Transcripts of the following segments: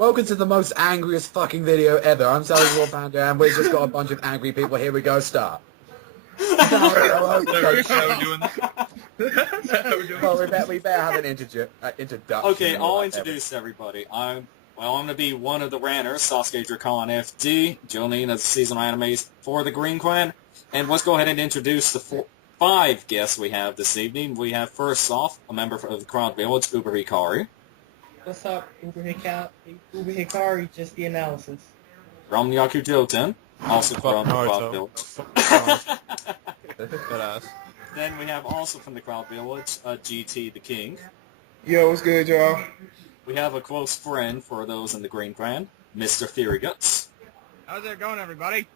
Welcome to the most angriest fucking video ever. I'm Sally Warpander, and we've just got a bunch of angry people. Here we go, start. How we doing? Well, we better have an introduction. Okay, I'll introduce everybody. I'm going to be one of the ranters, Sasuke Dracon FD, Joten as seasonal animes for the Green Clan. And let's go ahead and introduce the 5 guests we have this evening. We have, first off, a member of the cloudvillage, Uberhikari. What's up, Uberhikari, just the analysis. From Yaku Joten, also from the cloudvillage. Then we have also from the cloudvillage, GTheking. Yo, what's good, y'all? We have a close friend for those in the Green Clan, Mr. Furryguts. How's it going, everybody?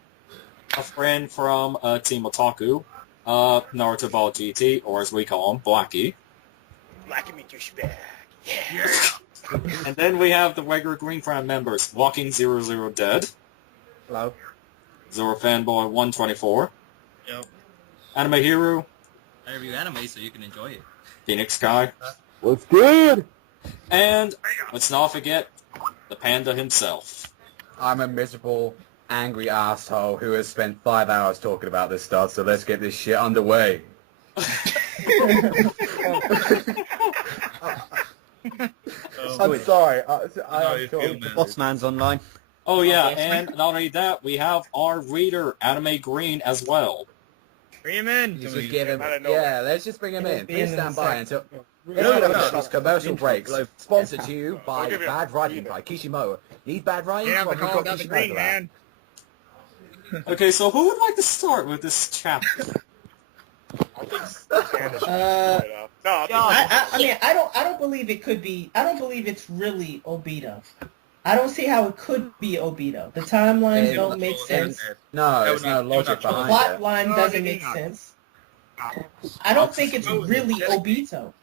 A friend from Team Otaku, Naruto Ball GT, or as we call him, Blackie. Blackie me douchebag. Yeah. And then we have the regular Green Clan members, Walking 00 Dead. Hello. Zoro Fanboy 124. Yep. Anime Hero. I review anime so you can enjoy it. Phoenix Kai. What's good? And let's not forget the panda himself. I'm a miserable, angry asshole who has spent 5 hours talking about this stuff, so let's get this shit underway. I'm sorry. The boss man's online. Oh yeah, and not only that, we have our reader, Anime Green, as well. Bring him in. Just give him, let's just bring him in. Please stand by until... No. These commercial breaks. Sponsored to you by Bad Writing by Kishimoto. Need bad writing? You have to Well, we've call got out the Kishimoto green for that. man. Okay, so who would like to start with this chapter? I mean, I don't believe it could be. I don't believe it's really Obito. I don't see how it could be Obito. The timelines don't make sense. No, there's no logic The behind plot it. line doesn't make sense. I don't think it's really Obito.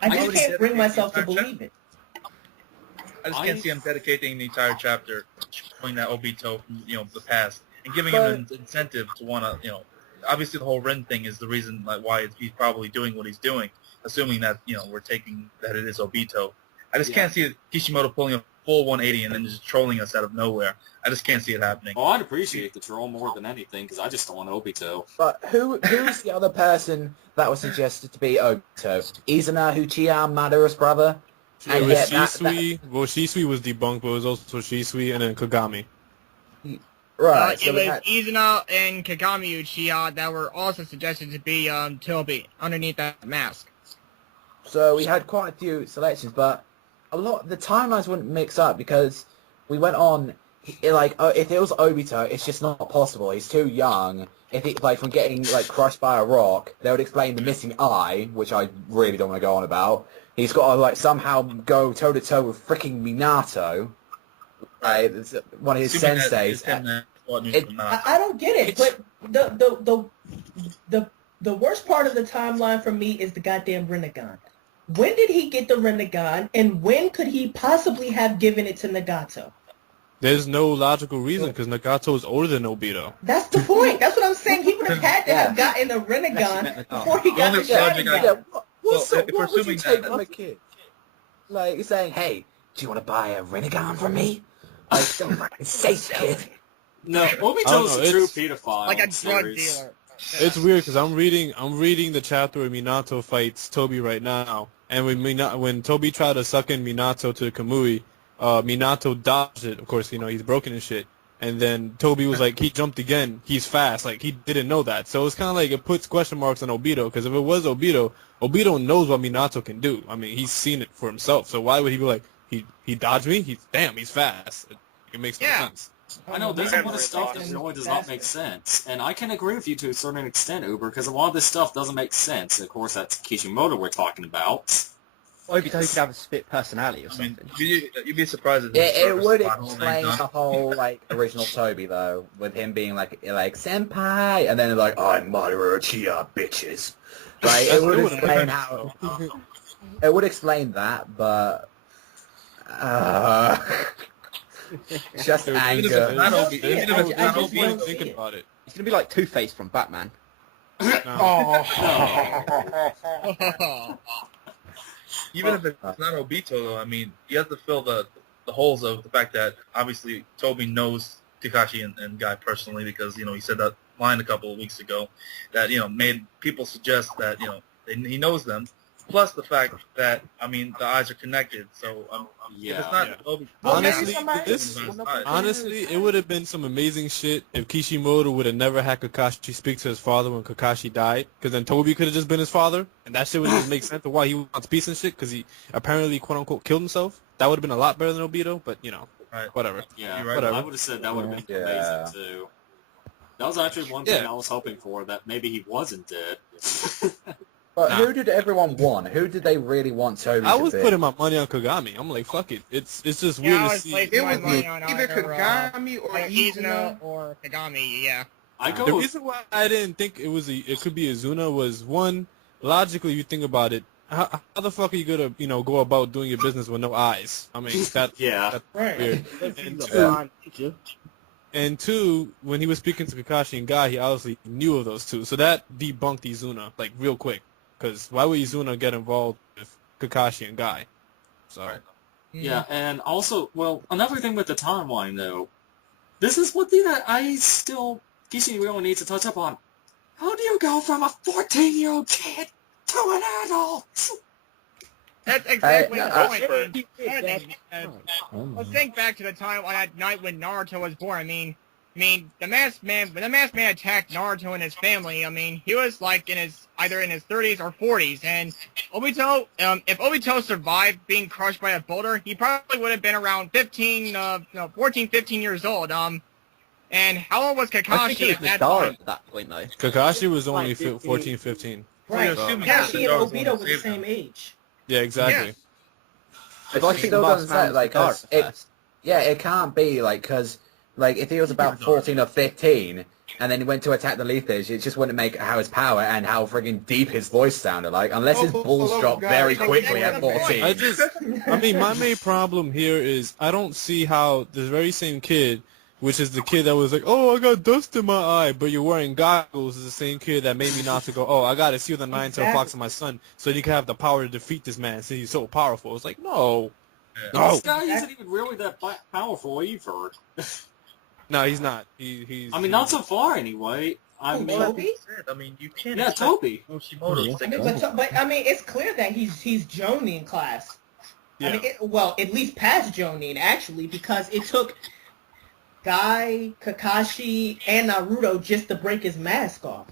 I just can't bring myself to believe it. I just can't see him dedicating the entire chapter showing that Obito from, the past, and giving him an incentive to want to, obviously the whole Ren thing is the reason why he's probably doing what he's doing, assuming that, we're taking that it is Obito. I just can't see Kishimoto pulling a full 180 and then just trolling us out of nowhere. I just can't see it happening. Oh, I'd appreciate the troll more than anything, because I just don't want Obito. But who's the other person that was suggested to be Obito? Izuna Uchiha, Madara's brother? It was Shisui. Well, Shisui was debunked, but it was also Shisui and then Kagami. Right. So it was Izuna and Kagami Uchiha that were also suggested to be Tobi underneath that mask. So we had quite a few selections, but the timelines wouldn't mix up because we went on, if it was Obito, it's just not possible. He's too young. If he, from getting, crushed by a rock, they would explain the missing eye, which I really don't want to go on about. He's got to, somehow go toe-to-toe with freaking Minato, one of his senseis. I don't get it, but the worst part of the timeline for me is the goddamn Rinnegan. When did he get the Rinnegan, and when could he possibly have given it to Nagato? There's no logical reason, because Nagato is older than Obito. That's the point. That's what I'm saying. He would have had to have gotten the Rinnegan before he got the Sharingan. What would you take from a kid? Saying, hey, do you want to buy a Rinnegan from me? Don't fucking say, kid. No, Obito's a true pedophile. Like a drug dealer. It's weird because I'm reading the chapter where Minato fights Tobi right now, and when Tobi tried to suck in Minato to Kamui, Minato dodged it. Of course, he's broken and shit. And then Tobi was like, he jumped again. He's fast. He didn't know that. So it's kind of it puts question marks on Obito, because if it was Obito knows what Minato can do. I mean, he's seen it for himself. So why would he be like, he dodged me? He's fast. It makes no sense. I know, there's a lot of stuff that really does not make sense. And I can agree with you to a certain extent, Uber, because a lot of this stuff doesn't make sense. Of course, that's Kishimoto we're talking about. Obito could have a split personality or something. You'd be surprised if it would explain the whole, original Tobi, though, with him being senpai, and then I'm Madara Uchiha, bitches. It would explain how... It would explain that, but... just anger. Thinking about it. He's gonna be like Two-Face from Batman. Even if it's not Obito, though, I mean, you have to fill the the holes of the fact that obviously Tobi knows Kakashi and Guy personally because he said that line a couple of weeks ago that made people suggest that he knows them. Plus the fact that the eyes are connected. So if it's not Tobi, Honestly, it would have been some amazing shit if Kishimoto would have never had Kakashi speak to his father when Kakashi died, because then Tobi could have just been his father, and that shit would just make sense of why he wants peace and shit, because he apparently quote unquote killed himself. That would have been a lot better than Obito, but right. Whatever. Yeah, right. whatever. I would have said that would have been amazing too. That was actually one thing I was hoping for, that maybe he wasn't dead. But who did everyone want? Who did they really want Tobi I to was be? putting my money on Kagami. I'm like, fuck it. It's just weird to see. It was either Kagami or Izuna or Kagami. Yeah. The reason why I didn't think it could be Izuna was, one, logically you think about it, how the fuck are you gonna go about doing your business with no eyes? I mean that's Right. weird. And two, when he was speaking to Kakashi and Guy, he obviously knew of those two, so that debunked Izuna like real quick. Because why would Izuna get involved with Kakashi and Guy? So. Yeah, and also, another thing with the timeline, though, this is one thing that Kishi really needs to touch up on. How do you go from a 14-year-old kid to an adult? That's exactly the point. Let's think back to the time on that night when Naruto was born. I mean, the masked man, when the masked man attacked Naruto and his family, he was like either in his 30s or 40s, and Obito, if Obito survived being crushed by a boulder, he probably would have been around 14, 15 years old. And how old was Kakashi at that time? At that point, though. Kakashi was only 14, 15. Right. So, Kakashi and Obito were the same age. Yeah, exactly. It still doesn't say, like, it can't be, like, because, like, if he was about 14 or 15, and then he went to attack the leafage, it just wouldn't make how his power and how friggin' deep his voice sounded like, unless his balls dropped very quickly at 14. My main problem here is I don't see how the very same kid, which is the kid that was like, oh, I got dust in my eye, but you're wearing goggles, is the same kid that made me not to go, oh, I gotta see the nine-tailed fox in my son, so you can have the power to defeat this man, since he's so powerful. It's like, no. No. This guy isn't even really that powerful either. No, he's not. He's. Not so far anyway. Tobi? You can't. Yeah, Tobi. But it's clear that he's Jonin class. Yeah. At least past Jonin actually, because it took Guy, Kakashi, and Naruto just to break his mask off.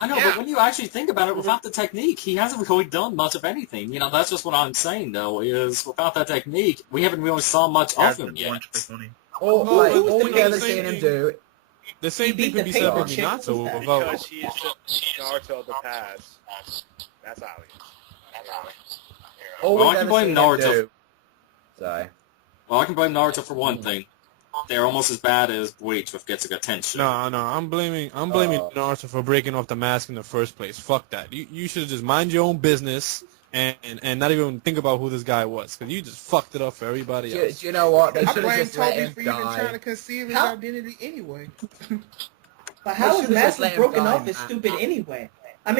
I know, but when you actually think about it, without the technique, he hasn't really done much of anything. That's just what I'm saying, though, is without that technique, we haven't really saw much of him yet. All we ever seen him do... The same thing could be said for Minato without... Because he's Naruto of the past. That's how Well, I can blame Naruto. Sorry. Well, I can blame Naruto for one thing. They're almost as bad as Bleach with getting attention. No, I'm blaming Naruto for breaking off the mask in the first place. Fuck that. You should have just mind your own business and not even think about who this guy was, because you just fucked it up for everybody else. Do you know what? They I should blame have just let Tobi him for even trying to die. conceal his identity anyway. But how is mask let him broken die, off is man. stupid anyway. If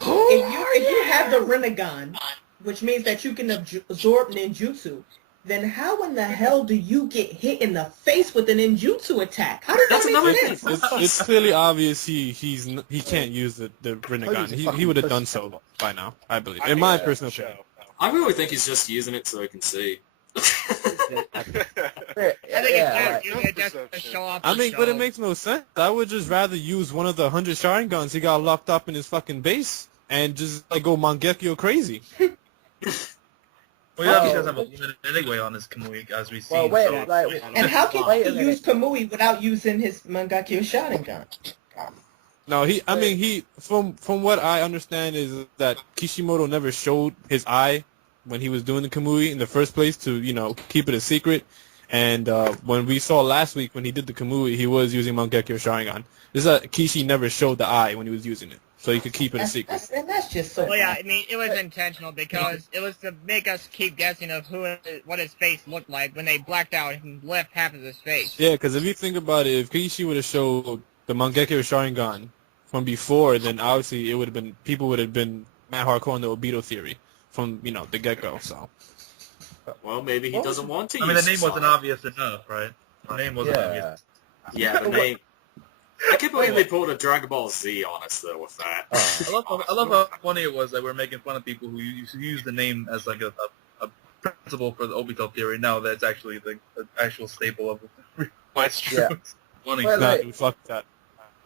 you have the Rinnegan, which means that you can absorb ninjutsu, then how in the hell do you get hit in the face with a ninjutsu attack? How does that make sense? It's clearly obvious he can't use the Rinnegan. He would have done so by now, I believe. In my personal opinion. I really think he's just using it so he can see. I think it's just to show off. But it makes no sense. I would just rather use one of the 100 Sharingans he got locked up in his fucking base and just go Mangekyo crazy. Well, he does have a limited anyway on his Kamui, as we see. And how can he use Kamui without using his Mangekyo Sharingan? No, from what I understand is that Kishimoto never showed his eye when he was doing the Kamui in the first place to, keep it a secret. And when we saw last week when he did the Kamui, he was using Mangekyo Sharingan. This is that Kishi never showed the eye when he was using it, so he could keep it a secret. That's just so... Well, yeah, it was intentional because it was to make us keep guessing of what his face looked like when they blacked out and left half of his face. Yeah, because if you think about it, if Kishi would have showed the Mangekyo Sharingan from before, then obviously people would have been mad hardcore on the Obito theory from, the get-go, so... Well, maybe he doesn't want to. I mean, the use name wasn't Sonic. obvious enough, right? The name wasn't obvious. Yeah, the name. I can't believe they pulled a Dragon Ball Z on us though with that. I love how funny it was that we're making fun of people who use the name as like a principle for the Obito theory. Now that's actually the actual staple of why it's true. Yeah. It's funny. Well, Nah, dude, fuck that.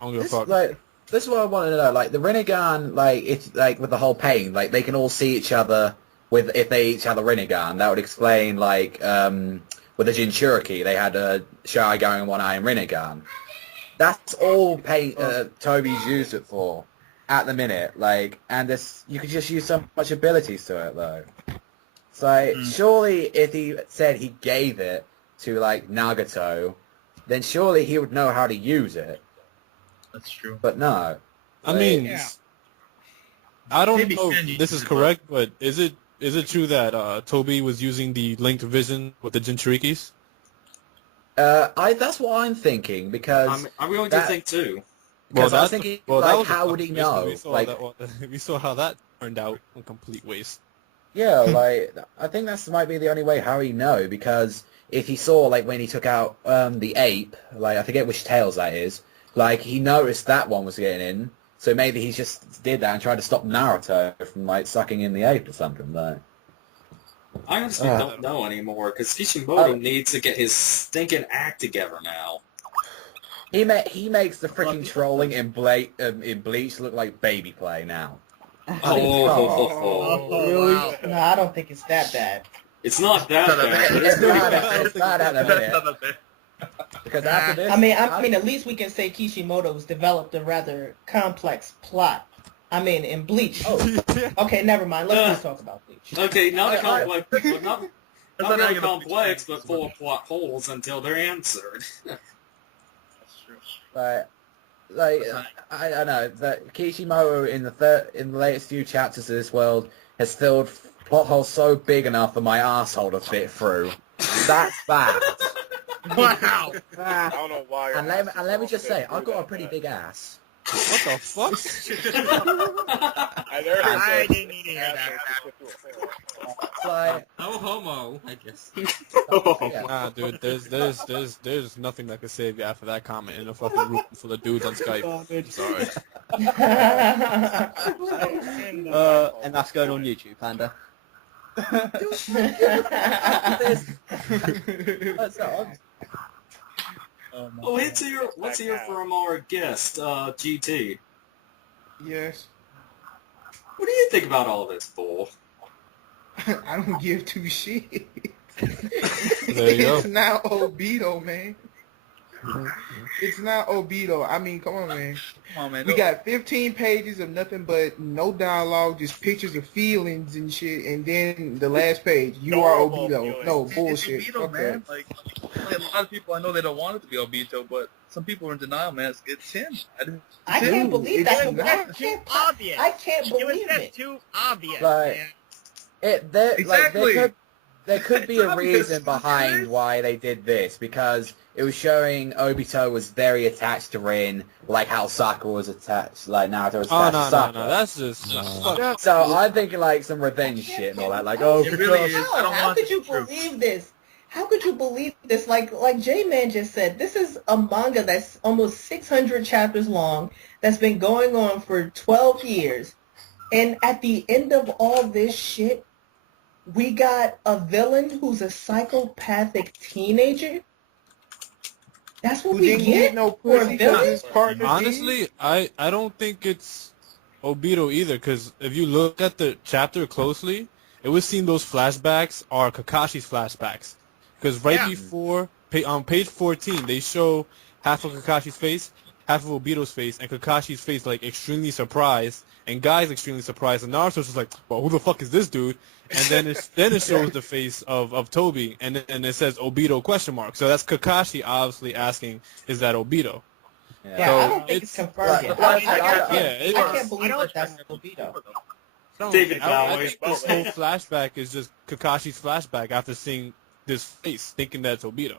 I don't give a This, fuck. like, this is what I wanted to know. Like the Rinnegan, like it's like with the whole pain, like they can all see each other with if they each have a Rinnegan. That would explain like with the Jinchuriki, they had a Shy going in one eye and Rinnegan. That's all pain Toby's used it for at the minute. Like, and this you could just use so much abilities to it though. So surely if he said he gave it to like Nagato, then surely he would know how to use it. That's true. But no. I mean, I don't Maybe know Ken if this used is it, correct, but is it true that Toby was using the linked vision with the Jinchurikis? That's what I'm thinking because I'm going to think too. Because I was that's thinking, that like, was a how would he fucking waste, 'cause know? We saw, Like, we saw how that turned out, a complete waste. yeah, like I think that's might be the only way how he know because if he saw like when he took out the ape, like I forget which tails that is, like he noticed that one was getting in, so maybe he just did that and tried to stop Naruto from like sucking in the ape or something. Like, I honestly don't know anymore because Kishimoto needs to get his stinking act together now. he makes the freaking trolling in Bleach look like baby play now. Really? No, I don't think it's that bad. It's not that bad. It's bad at the minute. Because after this, I mean, at least we can say Kishimoto's developed a rather complex plot. I mean, in Bleach. Oh. Okay, never mind. Let's just talk about Bleach. Okay, not complex, but not not really negative. complex, but full of plot holes until they're answered. That's true. like I know that Kishimoto in the latest few chapters of this world has filled plot holes so big enough for my asshole to fit through. That's bad. Wow. I don't know why. And let me just say, I've got a pretty big ass. What the fuck? I didn't need to hear that. It's like, No homo, I guess. yeah. Nah, dude, there's nothing that could save you after that comment in a fucking room full of dudes on Skype. I'm sorry. And that's going on YouTube, Panda. Oh, let's hear from our guest, GT. Yes. What do you think about all this bull? I don't give two shits. There you go. It's not Obito, man. It's not Obito. I mean, come on, man. Come on, man. We got 15 pages of nothing but no dialogue, just pictures of feelings and shit, and then the last page, you are Obito. No, bullshit. It's Obito, Fuck man. that. Like, a lot of people I know they don't want it to be Obito, but some people are in denial, man. It's him. I can't believe It's that. not. I can't, Obvious. I can't It was believe just it. too obvious. Like, man. Exactly. There could be It's a obvious. reason behind why they did this, because it was showing Obito was very attached to Rin, like how Sakura was attached, like Naruto was Oh, attached no, to no, Sakura. no, that's just... fuck. So I'm thinking like some revenge shit and all that, like, oh, It really is. I don't How want could it you to be true. believe this? How could you believe this? Like J-Man just said, this is a manga that's almost 600 chapters long, that's been going on for 12 years, and at the end of all this shit, we got a villain who's a psychopathic teenager? That's what Who we didn't get get no for a pussy villain? because his partner did? Honestly, I don't think it's Obito either, because if you look at the chapter closely, it would seem those flashbacks are Kakashi's flashbacks. Because before, on page 14, they show half of Kakashi's face, half of Obito's face, and Kakashi's face, like, extremely surprised, and Guy's extremely surprised, and Naruto's just like, well, who the fuck is this dude? And then it shows the face of Toby, and it says Obito question mark. So that's Kakashi obviously asking, is that Obito? Yeah, So I don't think it's confirmed yet. I can't believe that that's Obito. David I Bowie. think this whole flashback is just Kakashi's flashback after seeing this face, thinking that it's Obito.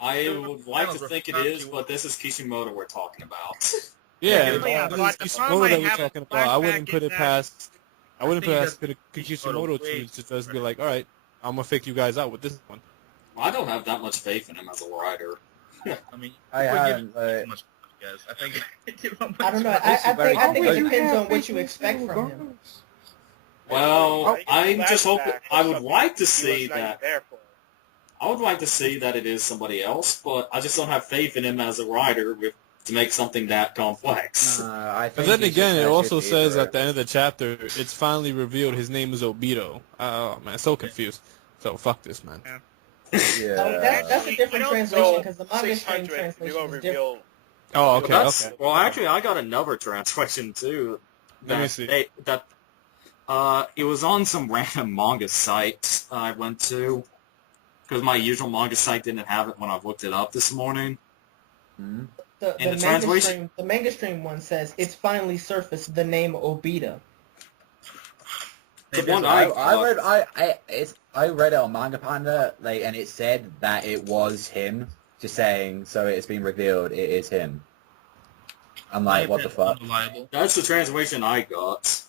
I would like to think it is, but this is Kishimoto we're talking about. Yeah, Yeah, this but is the Kishimoto problem that I we're have talking with about. I wouldn't flashback put is it that- past. I wouldn't put it I past think Kishimoto to just be like, all right, gonna fake you guys out with this one. I don't have that much faith in him as a writer. I mean, I we're haven't, giving too much, guys. I think. I don't know. I think it depends on what you expect from him. Well, I'm just hoping. Flashback I or would something like to he see was not that. there for. I would like to see that it is somebody else, but I just don't have faith in him as a writer to make something that complex. I But think then he's again, just it also actually says either- at the end of the chapter, it's finally revealed his name is Obito. Oh man, so confused. So fuck this, man. Yeah. That's a different translation because the manga stream 600 translation new is different. reveal. Oh, okay, okay. Well, actually, I got another translation too. Let me see. It was on some random manga site I went to, because my usual manga site didn't have it when I looked it up this morning. Hmm? The manga stream one says it's finally surfaced the name Obito. The one I read it on Manga Panda, and it said that it was him. Just saying, so it's been revealed, it is him. I'm like, what the fuck? Unreliable. That's the translation I got.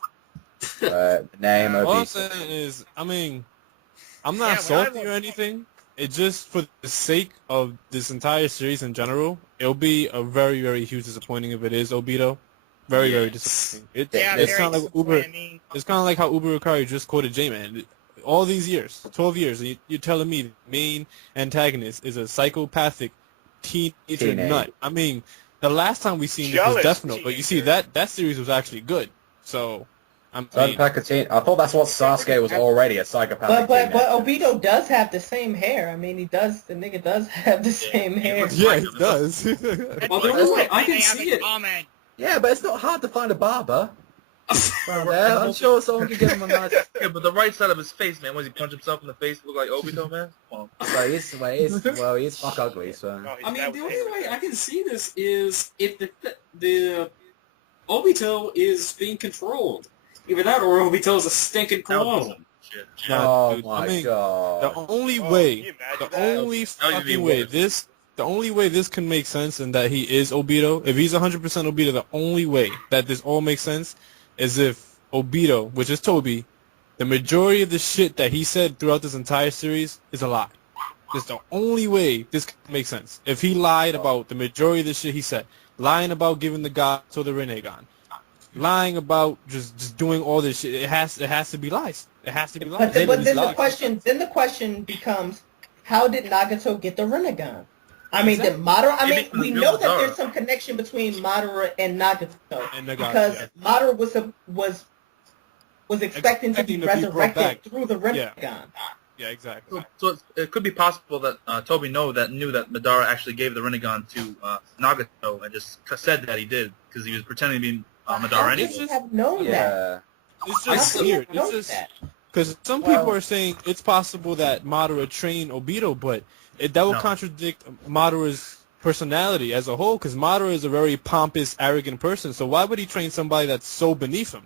Name All I'm Obito. saying is, I mean, I'm not Yeah, salty or anything. It just, for the sake of this entire series in general, it'll be a very, very huge disappointing if it is Obito. Very, very disappointing. Yeah, It's very kind of like disappointing. I mean, It's kind of like how Uberhikari just quoted J-Man. All these years, 12 years, and you're telling me the main antagonist is a psychopathic teenager nut. I mean, the last time we seen this was Jealous Death Note, but you see teenager. that series was actually good. So, I mean, I thought that's what Sasuke was already, a psychopathic But teenager. Obito does have the same hair. I mean, the nigga does have the same hair. yeah, he does. Well, Like, the only way I they can have see in it. common. Yeah, but it's not hard to find a barber. Around there. I'm sure someone could give him a nice... Yeah, but the right side of his face, man, when he punch himself in the face, look like Obito, man. Come on. He's fuck ugly, so... No, he's I mean, that the way. only way I can see this is if the Obito is being controlled. Either that or Obito's a stinking clone. Shit. Oh dude, my I mean, god. the only Oh, way, can you imagine the that? only That would be fucking way worse. the only way this can make sense and that he is Obito, if he's 100% Obito, the only way that this all makes sense is if Obito, which is Tobi, the majority of the shit that he said throughout this entire series is a lie. That's the only way this can make sense. If he lied about the majority of the shit he said, lying about giving the god to the Rinnegan, lying about just doing all this shit, it has to be lies. It has to be lies. But then the question becomes, how did Nagato get the Rinnegan? I mean, did Madara? I mean, we know that there's some connection between Madara and Nagato because Madara was expecting to be resurrected through the Rinnegan. Yeah, exactly. So it could be possible that Tobi knew that Madara actually gave the Rinnegan to Nagato and just said that he did because he was pretending to be Madara How anyway. could he have known that? Yeah. It's How just could he weird. have known It's just that? because some people are saying it's possible that Madara trained Obito, but that would contradict Madara's personality as a whole. Because Madara is a very pompous, arrogant person. So why would he train somebody that's so beneath him?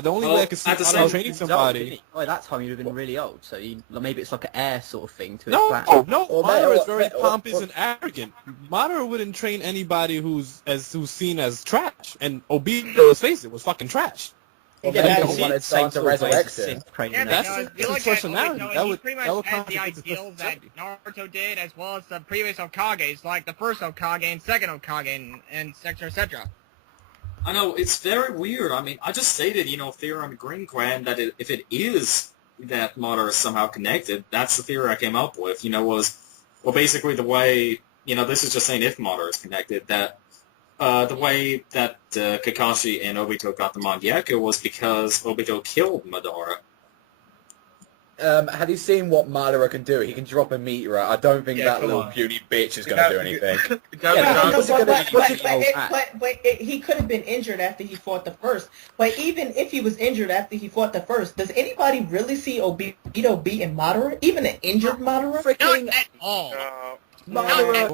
The only way I could see Madara training somebody. By that time, he would have been really old, so maybe it's like an heir sort of thing to his No, plan. Madara is very pompous and arrogant. Madara wouldn't train anybody who's seen as trash, and Obito, let's face it, was fucking trash. Well, Yeah, maybe but he wanted someone to resurrect him. Yeah, That's because his you look at personality. Obito, That he would- pretty that much would has the contradict his ideals that personality. Naruto did, as well as the previous Hokages, like the first Hokage and second Hokage, and et cetera, et cetera. I know, it's very weird. I mean, I just stated, theory on the Green Clan that if it is that Madara is somehow connected, that's the theory I came up with, basically the way, this is just saying if Madara is connected, that the way that Kakashi and Obito got the Mangekyo was because Obito killed Madara. Have you seen what Madara can do? He can drop a meteor. I don't think that little puny bitch is going to do anything. But he could have been injured after he fought the first. But even if he was injured after he fought the first, does anybody really see Obito beating Madara? Even an injured Madara? Not at all. Madara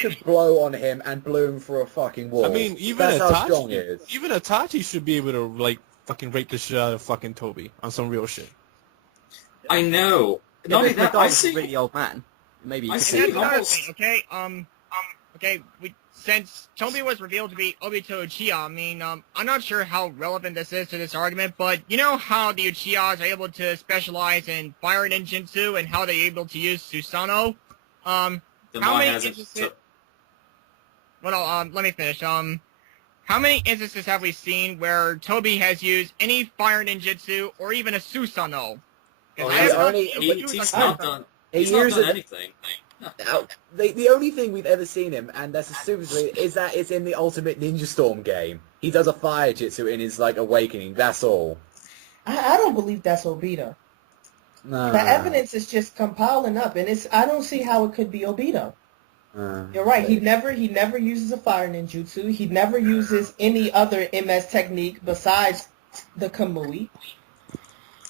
could blow on him and bloom for a fucking wall. I mean, even That's how strong he Itachi, is. even Itachi should be able to fucking rape the shit out of fucking Tobi on some real shit. I know. Not only that, I see... a really old man. Maybe I he see could And that's another almost... thing, okay? Okay, since Tobi was revealed to be Obito Uchiha, I mean, I'm not sure how relevant this is to this argument, but you know how the Uchihas are able to specialize in fire ninjutsu and how they're able to use Susanoo? How many instances... Well, let me finish. How many instances have we seen where Tobi has used any fire ninjutsu or even a Susanoo? He's not done anything. The only thing we've ever seen him, and that's assumedly, is that it's in the Ultimate Ninja Storm game. He does a fire jutsu in his, like, awakening, that's all. I don't believe that's Obito. Nah. The evidence is just compiling up, and I don't see how it could be Obito. You're right, he never uses a fire ninjutsu, he never uses any other MS technique besides the Kamui.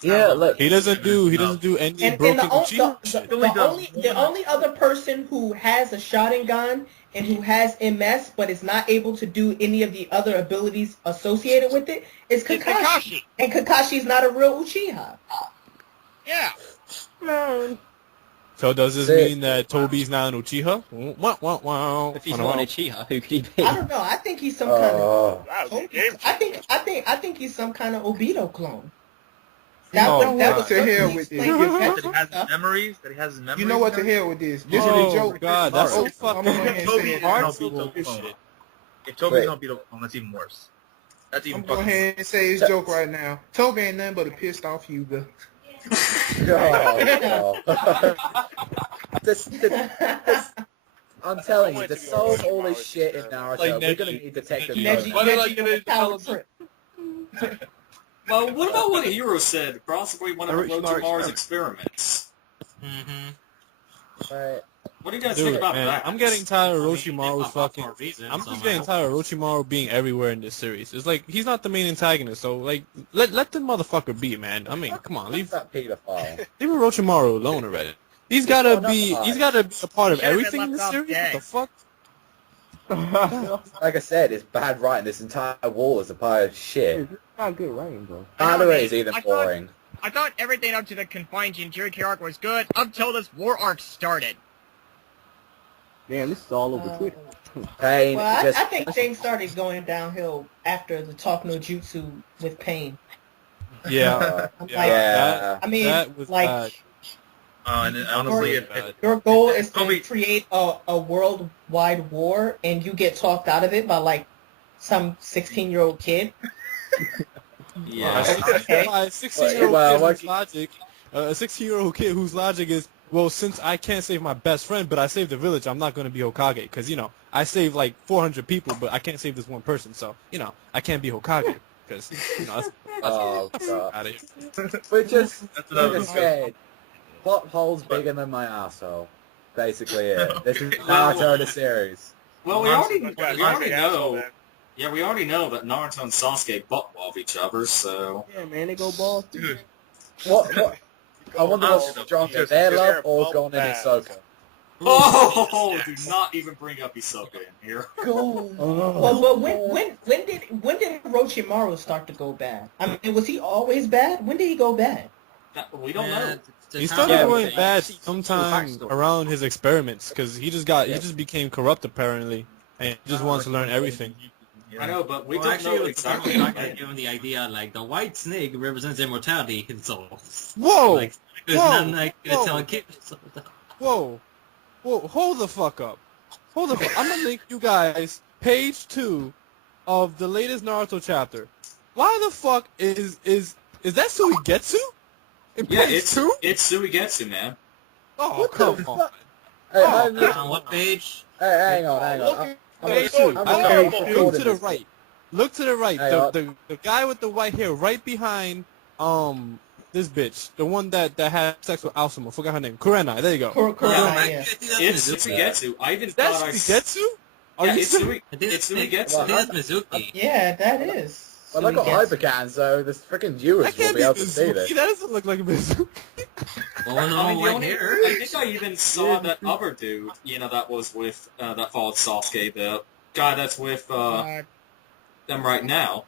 Yeah, look. He doesn't do any broken the only other person who has a Sharingan and who has MS but is not able to do any of the other abilities associated with it is Kakashi. And Kakashi's not a real Uchiha. Yeah. Man. So does this mean that Tobi's not an Uchiha? Wow. If he's not an Uchiha, who could he be? I don't know. I think he's some kind of. I think he's some kind of Obito clone. That was to hell with this. That he has his memories. You know what to hell with this. This is a joke. God, that's so fucking If Tobi's not Obito clone, that's even worse. That's even. I'm going ahead and say his joke right now. Tobi ain't nothing but a pissed off Hyuga. I'm telling you, to solve all this shit in Naruto, we're gonna need Detective Mode. Well, what about what Hiro said? Possibly one of Orochimaru's experiments. Right. What do you guys think about that? I'm getting tired of Orochimaru's fucking... I'm just getting tired of Orochimaru being everywhere in this series. It's like, he's not the main antagonist, so, like, let the motherfucker be, man. I mean, come on, leave that pedophile. Leave Orochimaru alone already. He's gotta be a part of everything in this series? What the fuck? Like I said, it's bad writing. This entire wall is a pile of shit. It's not good writing, bro. Either way, it's either boring. I thought everything up to the confined Jinchuriki arc was good until this war arc started. Damn, this is all over Twitter. Pain. Well, I think things started going downhill after the Talk No Jutsu with Pain. Yeah. I mean, that was like, bad. And honestly, your goal is to create a worldwide war, and you get talked out of it by like some 16-year-old kid. Yeah. A 16-year-old kid whose logic is, well, since I can't save my best friend, but I saved the village, I'm not going to be Hokage. Because, you know, I saved like 400 people, but I can't save this one person. So, you know, I can't be Hokage. Because, you know, that's out of here. We're just, like I said, plot holes bigger than my asshole. Basically it. This is Naruto the series. Well, we already know. Yeah, we already know that Naruto and Sasuke butt love each other, so... Yeah, man, they go balls. Dude. What? I wonder what's stronger, their love or Gon and Hisoka. Oh, do not even bring up Hisoka in here. Well, but when did Orochimaru start to go bad? I mean, was he always bad? When did he go bad? We don't know. He started going bad sometime around his experiments, because he just became corrupt apparently, and he just wants to learn everything. I know, but we don't know exactly. Given the idea, like, the white snake represents immortality, so... Whoa! Like, there's nothing like to tell kids. Whoa, hold the fuck up. I'm gonna link you guys page 2 of the latest Naruto chapter. Why the fuck is that Suigetsu? Yeah, it's Suigetsu, man. Oh, come on. On what page? Hey, hang on. Page 2. Look to the right. Look to the right. The guy with the white hair right behind this bitch. The one that had sex with Asuma. Forgot her name. Kurenai. There you go. Kurenai, yeah. It's Suigetsu. I even That's thought Suigetsu? Yeah, it's Suigetsu. I think that's Mizuki. Yeah, that is. Well, I got Hypercan, so the freaking viewers will be able to see this. That doesn't look like a Mizuki. Well, I think I even saw that other dude, that was with, that followed Sasuke, the guy that's with, them right now.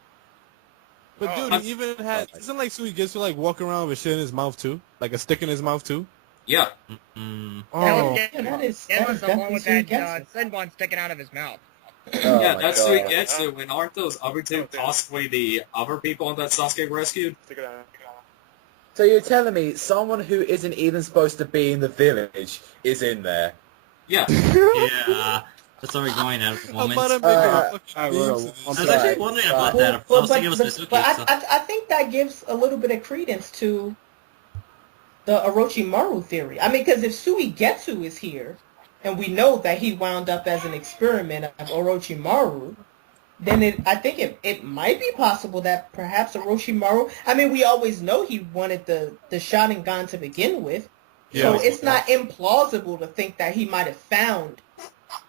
But dude, he even had, isn't like Suigetsu like walk around with shit in his mouth too? Like a stick in his mouth too? Yeah. That was the one with that Senbon sticking out of his mouth. Oh Yeah, my that's God. who he gets to. And aren't those other two possibly the other people that Sasuke rescued? So you're telling me someone who isn't even supposed to be in the village is in there? Yeah. Yeah, that's where we're going at the I'm moment. about to make Uh, a fucking I meme wrote to a- this. I was Right, actually wondering about right. that. I was thinking it was Mizuki. But So. I think that gives a little bit of credence to the Orochimaru theory. I mean, because if Suigetsu is here, and we know that he wound up as an experiment of Orochimaru, then I think it might be possible that perhaps Orochimaru. I mean, we always know he wanted the Sharingan to begin with, so Yeah. it's not implausible to think that he might have found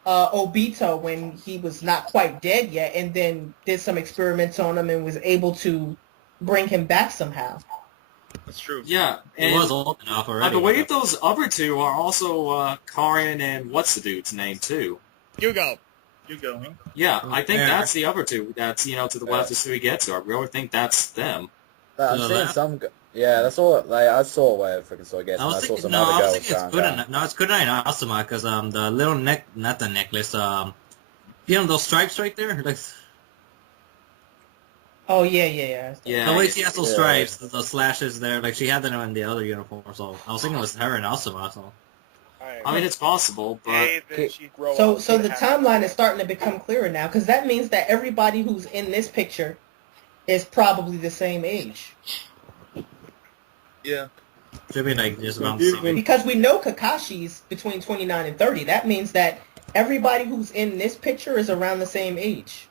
Obito when he was not quite dead yet, and then did some experiments on him and was able to bring him back somehow. That's true. Yeah, It and was old enough already. I believe those other two are also Karin and what's the dude's name too. Hugo. You go, huh? Yeah, I think Yeah. that's the other two. That's to the left of Suigetsu. I really think that's them. I'm So seeing that- some. Yeah, that's all. Like I saw where freaking so I guess. I And was I saw thinking, some no, other I was girls thinking it's going good. down. No, it's good in Asuma because the little not the necklace. You know those stripes right there. Like Oh yeah. Yeah. the way I she guess- has those Yeah. stripes, those slashes there. Like she had them in the other uniform. So I was thinking it was her and Asuma. So I mean, it's possible, but Then she grow So up so and the have- timeline is starting to become clearer now, because that means that everybody who's in this picture is probably the same age. Yeah. should be like just around the same age. Because we know Kakashi's between 29 and 30. That means that everybody who's in this picture is around the same age.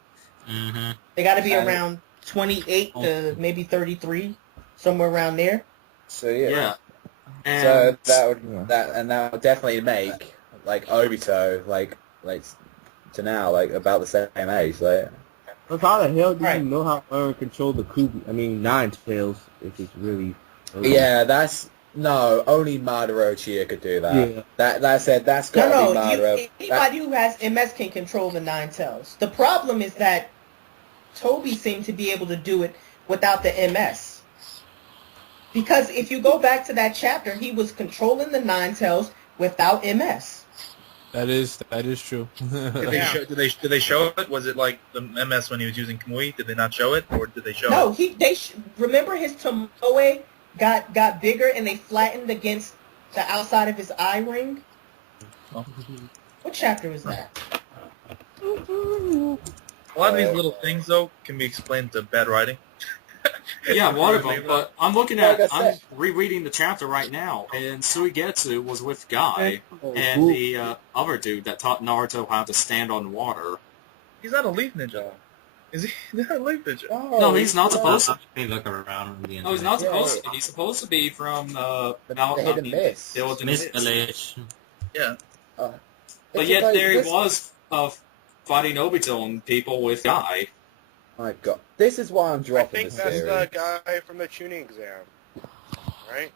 Mm-hmm. They got to be And- around 28 to maybe 33, somewhere around there. So yeah. yeah. And So that would definitely make like Obito like to now like about the same age. Like But how the hell do Right. you know how to control the Nine Tails if it's really... yeah, that's no only Madara Uchiha could do that. Yeah. That's got to No, be Madara. anybody who has MS can control the Nine Tails. The problem is that Toby seemed to be able to do it without the MS. Because if you go back to that chapter, he was controlling the Nine Tails without MS. That is true. Did they show it? Was it like the MS when he was using Kamui? Did they not show it, or did they show No, it? remember his Tomoe got bigger and they flattened against the outside of his eye ring? Oh. What chapter is that? A lot of these little things, though, can be explained to bad writing. yeah, one of them. But I'm looking Like at, I I'm said. rereading the chapter right now, and Suigetsu was with Guy Oh, and cool. the other dude that taught Naruto how to stand on water. He's not a leaf ninja. Is he? He's not a leaf ninja. No, he's not supposed to. They look around in the No, he's not Yeah. supposed to. He's supposed to be from The Hidden Mist. Village in the Miss Mist. Village. Yeah. But It's yet about there he this- was fighting Obito and people with Guy. My God, this is why I'm I dropping think this that's series. the guy from the tuning exam, right?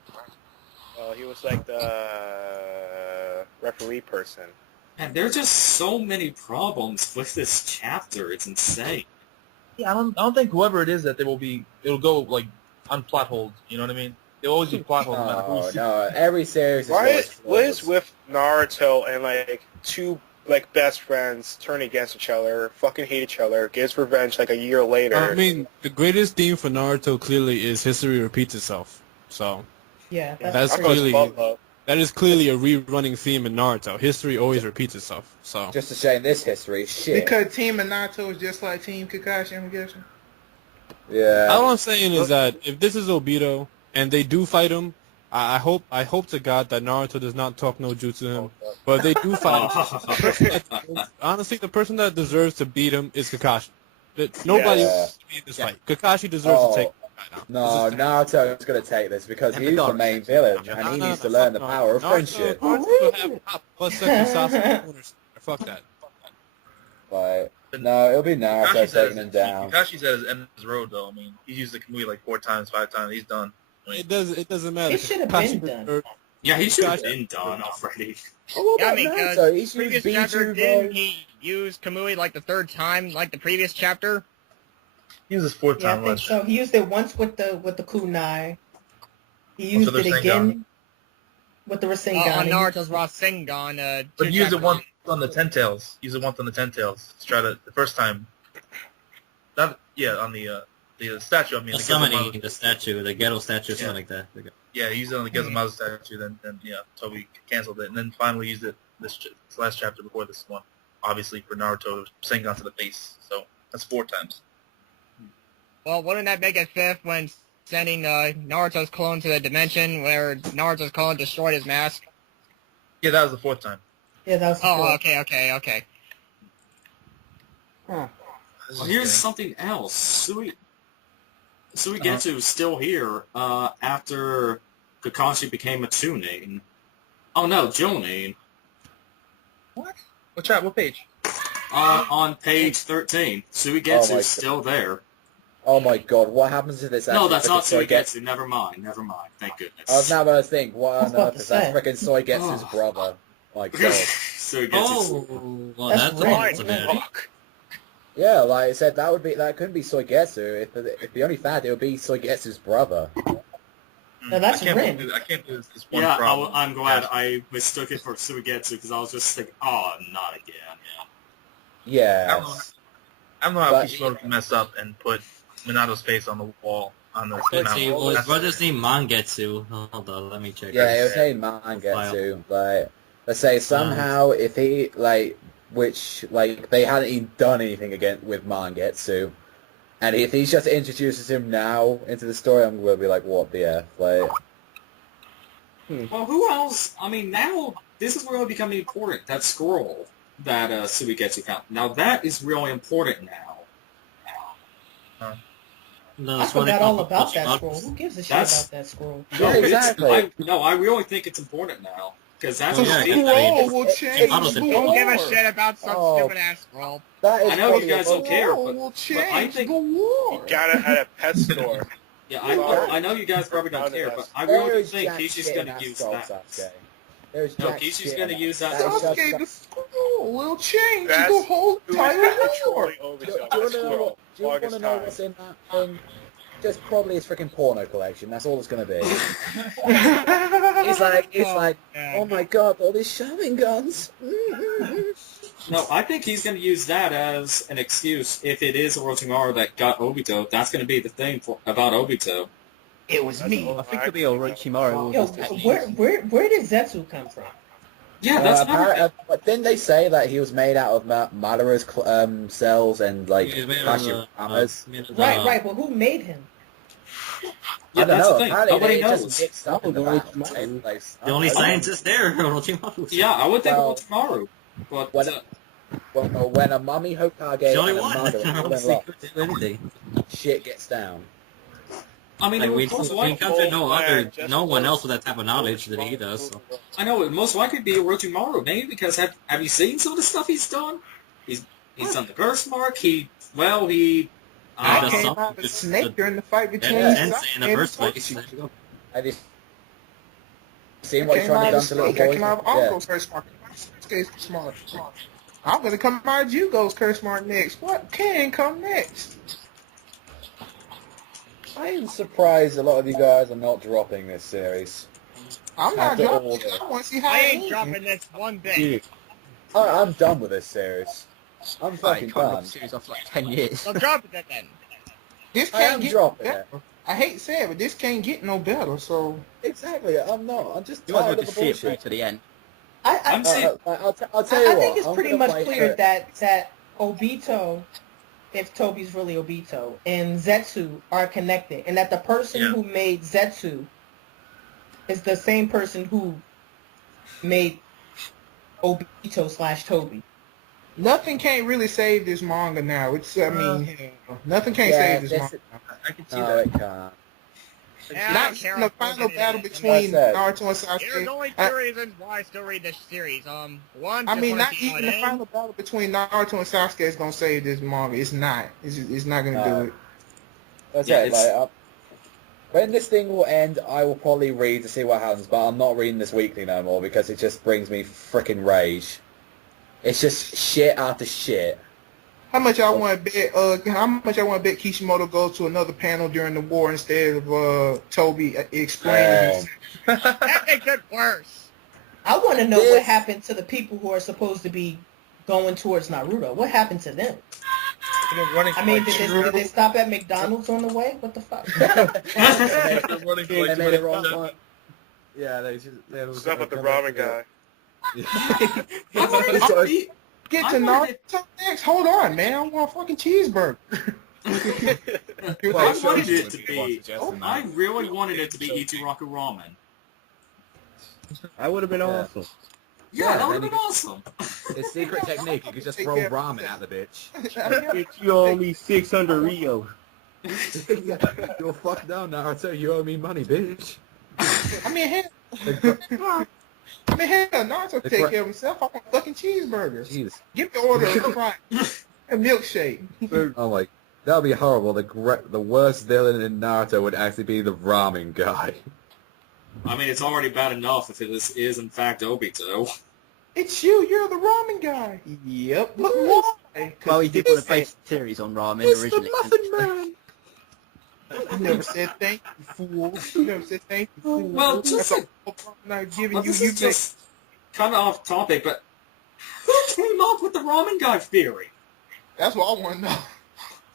He was like the referee person. And there's just so many problems with this chapter. It's insane. Yeah, I don't think whoever it is that it'll go like on plot holds. You know what I mean? There'll always be plot holes no matter Oh who's. no! Every series is What always is flawless. with Naruto and like two like best friends turn against each other, fucking hate each other, gets revenge like a year later? I mean, the greatest theme for Naruto clearly is history repeats itself. So Yeah, that's I thought it was clearly fun, though. that is clearly a rerunning theme in Naruto. History always repeats itself. So Just to shame this history, shit. Because Team Minato is just like Team Kakashi, I'm guessing. Yeah. all I'm saying is that if this is Obito and they do fight him, I hope to God that Naruto does not talk no jutsu to him. But if they do fight him, honestly, the person that deserves to beat him is Kakashi. Nobody Yeah. wants to be in this fight. Kakashi deserves to take it right now. No, Naruto is going to take this because And he's the the dog. main villain and he needs to learn the power of friendship. Naruto will have top plus second Sasuke owners. Fuck that. Like, no, it'll be Naruto Kakashi's taking him down. Kakashi's at his end of his road, though. I mean, he's used the Kamui like 4 times, 5 times. He's done. I mean, It doesn't matter. It should have Kakashi been done. deserves- Yeah, he should have been done already. Oh, what Yeah, I about mean, because Naruto? He's previous used chapter Biju, didn't bro. he use Kamui like the 3rd time, like the previous chapter? he was his 4th Yeah, I time think last. so. He used it once with the kunai. He used the it again Rasengan. with the On Rasengan. Naruto's Rasengan. But he used it once. on the ten tails. Use it once on the ten tails. Let's try the first time. On the statue. I mean, The summoning, the statue, the ghetto statue, something like that. Yeah, use it on the Gezumazu statue. Then Tobi canceled it, and then finally used it this last chapter before this one. Obviously for Naruto Sengon to the face. So that's 4 times. Well, wouldn't that make it 5th when sending Naruto's clone to the dimension where Naruto's clone destroyed his mask? Yeah, that was the 4th time. Yeah, that was. Oh, okay. Huh. Well, here's something else. Suigetsu is still here after Kakashi became a Chunin. Oh no, Jonin. What? What page? On page 13. Suigetsu's still there. Oh my god, what happens to this? No, that's not Soigetsu? Suigetsu. Never mind. Thank goodness. I was now going to think, what on earth is that? say. Freaking Soigetsu's brother. My god. Suigetsu. Well, That's that's right. a bit. Yeah, like I said, that couldn't be Soigetsu. If the only fact, it would be Soigetsu's brother. No, that's I can't Rin. believe this one Yeah, problem. I'm glad I mistook it for Suigetsu because I was just thinking, oh, not again. Yeah. I don't know how But- Kishimoto can mess up and put Minato's face on the wall on the Let's see, well, his That's- brother's name Mangetsu. Hold on, let me check. Yeah, it this. was named Mangetsu. Like, let's say somehow if he they hadn't even done anything again with Mangetsu, and if he just introduces him now into the story, I'm gonna be like, what the f? Like, Well, who else? I mean, now this is really becoming important. That scroll that Suigetsu found. Now that is really important now. No, I that's what they forgot call all about that Pokemon. scroll. Who gives a shit That's- about that scroll? Yeah, exactly. I really think it's important now because that's The yeah, what I mean, scroll will change Honestly, the Don't war. give a shit about some Oh. stupid ass scroll. that is I know probably you guys a- don't care, Scroll but will I change think- the war. Got it at a pet store. Yeah, I know you guys probably don't care, but I There really is think jack Kishi's shit in going to use scroll, that. Sasuke. There's No, jack Kishi's shit gonna in use that. That is Sasuke, the just- scroll will change That's the whole Who is entire war. actually Obito? Do you That want to know squirrel. what? Do you want to Longest know time. what's in that thing? Just probably his freaking porno collection. That's all it's gonna be. It's like, oh my god, all these shoving guns. No, I think he's going to use that as an excuse. If it is Orochimaru that got Obito, that's going to be the thing about Obito. It was me. I think it'll be Orochimaru. Yo, where did Zetsu come from? Yeah, that's another thing. But didn't they say that he was made out of Madara's cells and like He's made of, Hashirama's? Right, but who made him? Yeah, I don't that's know. the thing. Apparently Nobody they just knows. mixed up in the back. The only scientist there, Orochimaru. Yeah, I would think Well, Orochimaru. But when a mummy Hokage The only and a one. Madara Obviously, lock, could do anything. shit gets down. I mean, Like, it we would most encounter likely, no one else with that type of knowledge that he does. So. I know it would most likely be Orochimaru, maybe because have you seen some of the stuff he's done? He's done the birthmark. Yeah, I that's came something. out of Just Snake during the fight between Sensei Sasuke in the and first place. Toshi. Have you seen I what he's came trying out to of do to little Snake. I boys? came out of Yeah. Uncle's curse mark. Sasuke's smart. I'm gonna come out of Jugo's curse mark next. What can come next? I am surprised a lot of you guys are not dropping this series. I'm not After all dropping. this. I want to see how I it ain't ends. dropping this one bit. I'm done with this series. I'm I fucking can't drop done. the series off like 10 years. So drop it then. This I can't am get dropping better. it. I hate to say it, but this can't get no better. So Exactly, I'm not. I'm just You might as well tired of just the see it through bullshit. to the end. I'm saying, I'll tell you I what. think it's I'm pretty gonna much play clear it. that Obito, if Tobi's really Obito, and Zetsu are connected, and that the person Yeah. who made Zetsu is the same person who made Obito / Tobi. nothing can't really save this manga now. It's nothing can't Yeah, save this this- manga. I can see No, that. it can't. Yeah, I Not don't care in the about final it. battle between That's it. Naruto and There's Sasuke. only two reasons why I still read this series. One, I just mean, wanna not see how even it the ends. final battle between Naruto and Sasuke is gonna save this manga. It's not. It's not gonna do it. That's Yeah, it. it's- Like, when this thing will end, I will probably read to see what happens, but I'm not reading this weekly no more because it just brings me freaking rage. It's just shit after shit. How much y'all want to bet? How much y'all want to bet Kishimoto goes to another panel during the war instead of Tobi explaining? Oh. himself? That makes it worse. I want to know what happened to the people who are supposed to be going towards Naruto. What happened to them? I mean, did they stop at McDonald's on the way? What the fuck? They made it wrong one. Yeah, they Stop with the ramen guy. Get to Naruto next. Hold on, man. I want a fucking cheeseburger. I wanted it to be. I really wanted it to be Ichiraku Ramen. That would have been awesome. Yeah, that would have been awesome. His secret technique, you could just throw ramen at the bitch. You owe me 600 Rio. You're fucked down, Naruto. You owe me money, bitch. I mean, hell, Naruto can take care of himself. I want a fucking cheeseburger. Jeez. Give the order of fries, a milkshake. Oh my, that would be horrible. The worst villain in Naruto would actually be the ramen guy. I mean, it's already bad enough if this is in fact Obito. It's you. You're the ramen guy. Yep. But why? Well, he did want to base the series on ramen originally. It's the Muffin Man. You never said thank you, fool. You never said thank you, fool. Well, just not giving well, you. this is just kind of off topic, but who came up with the ramen guy theory? That's what I want to know.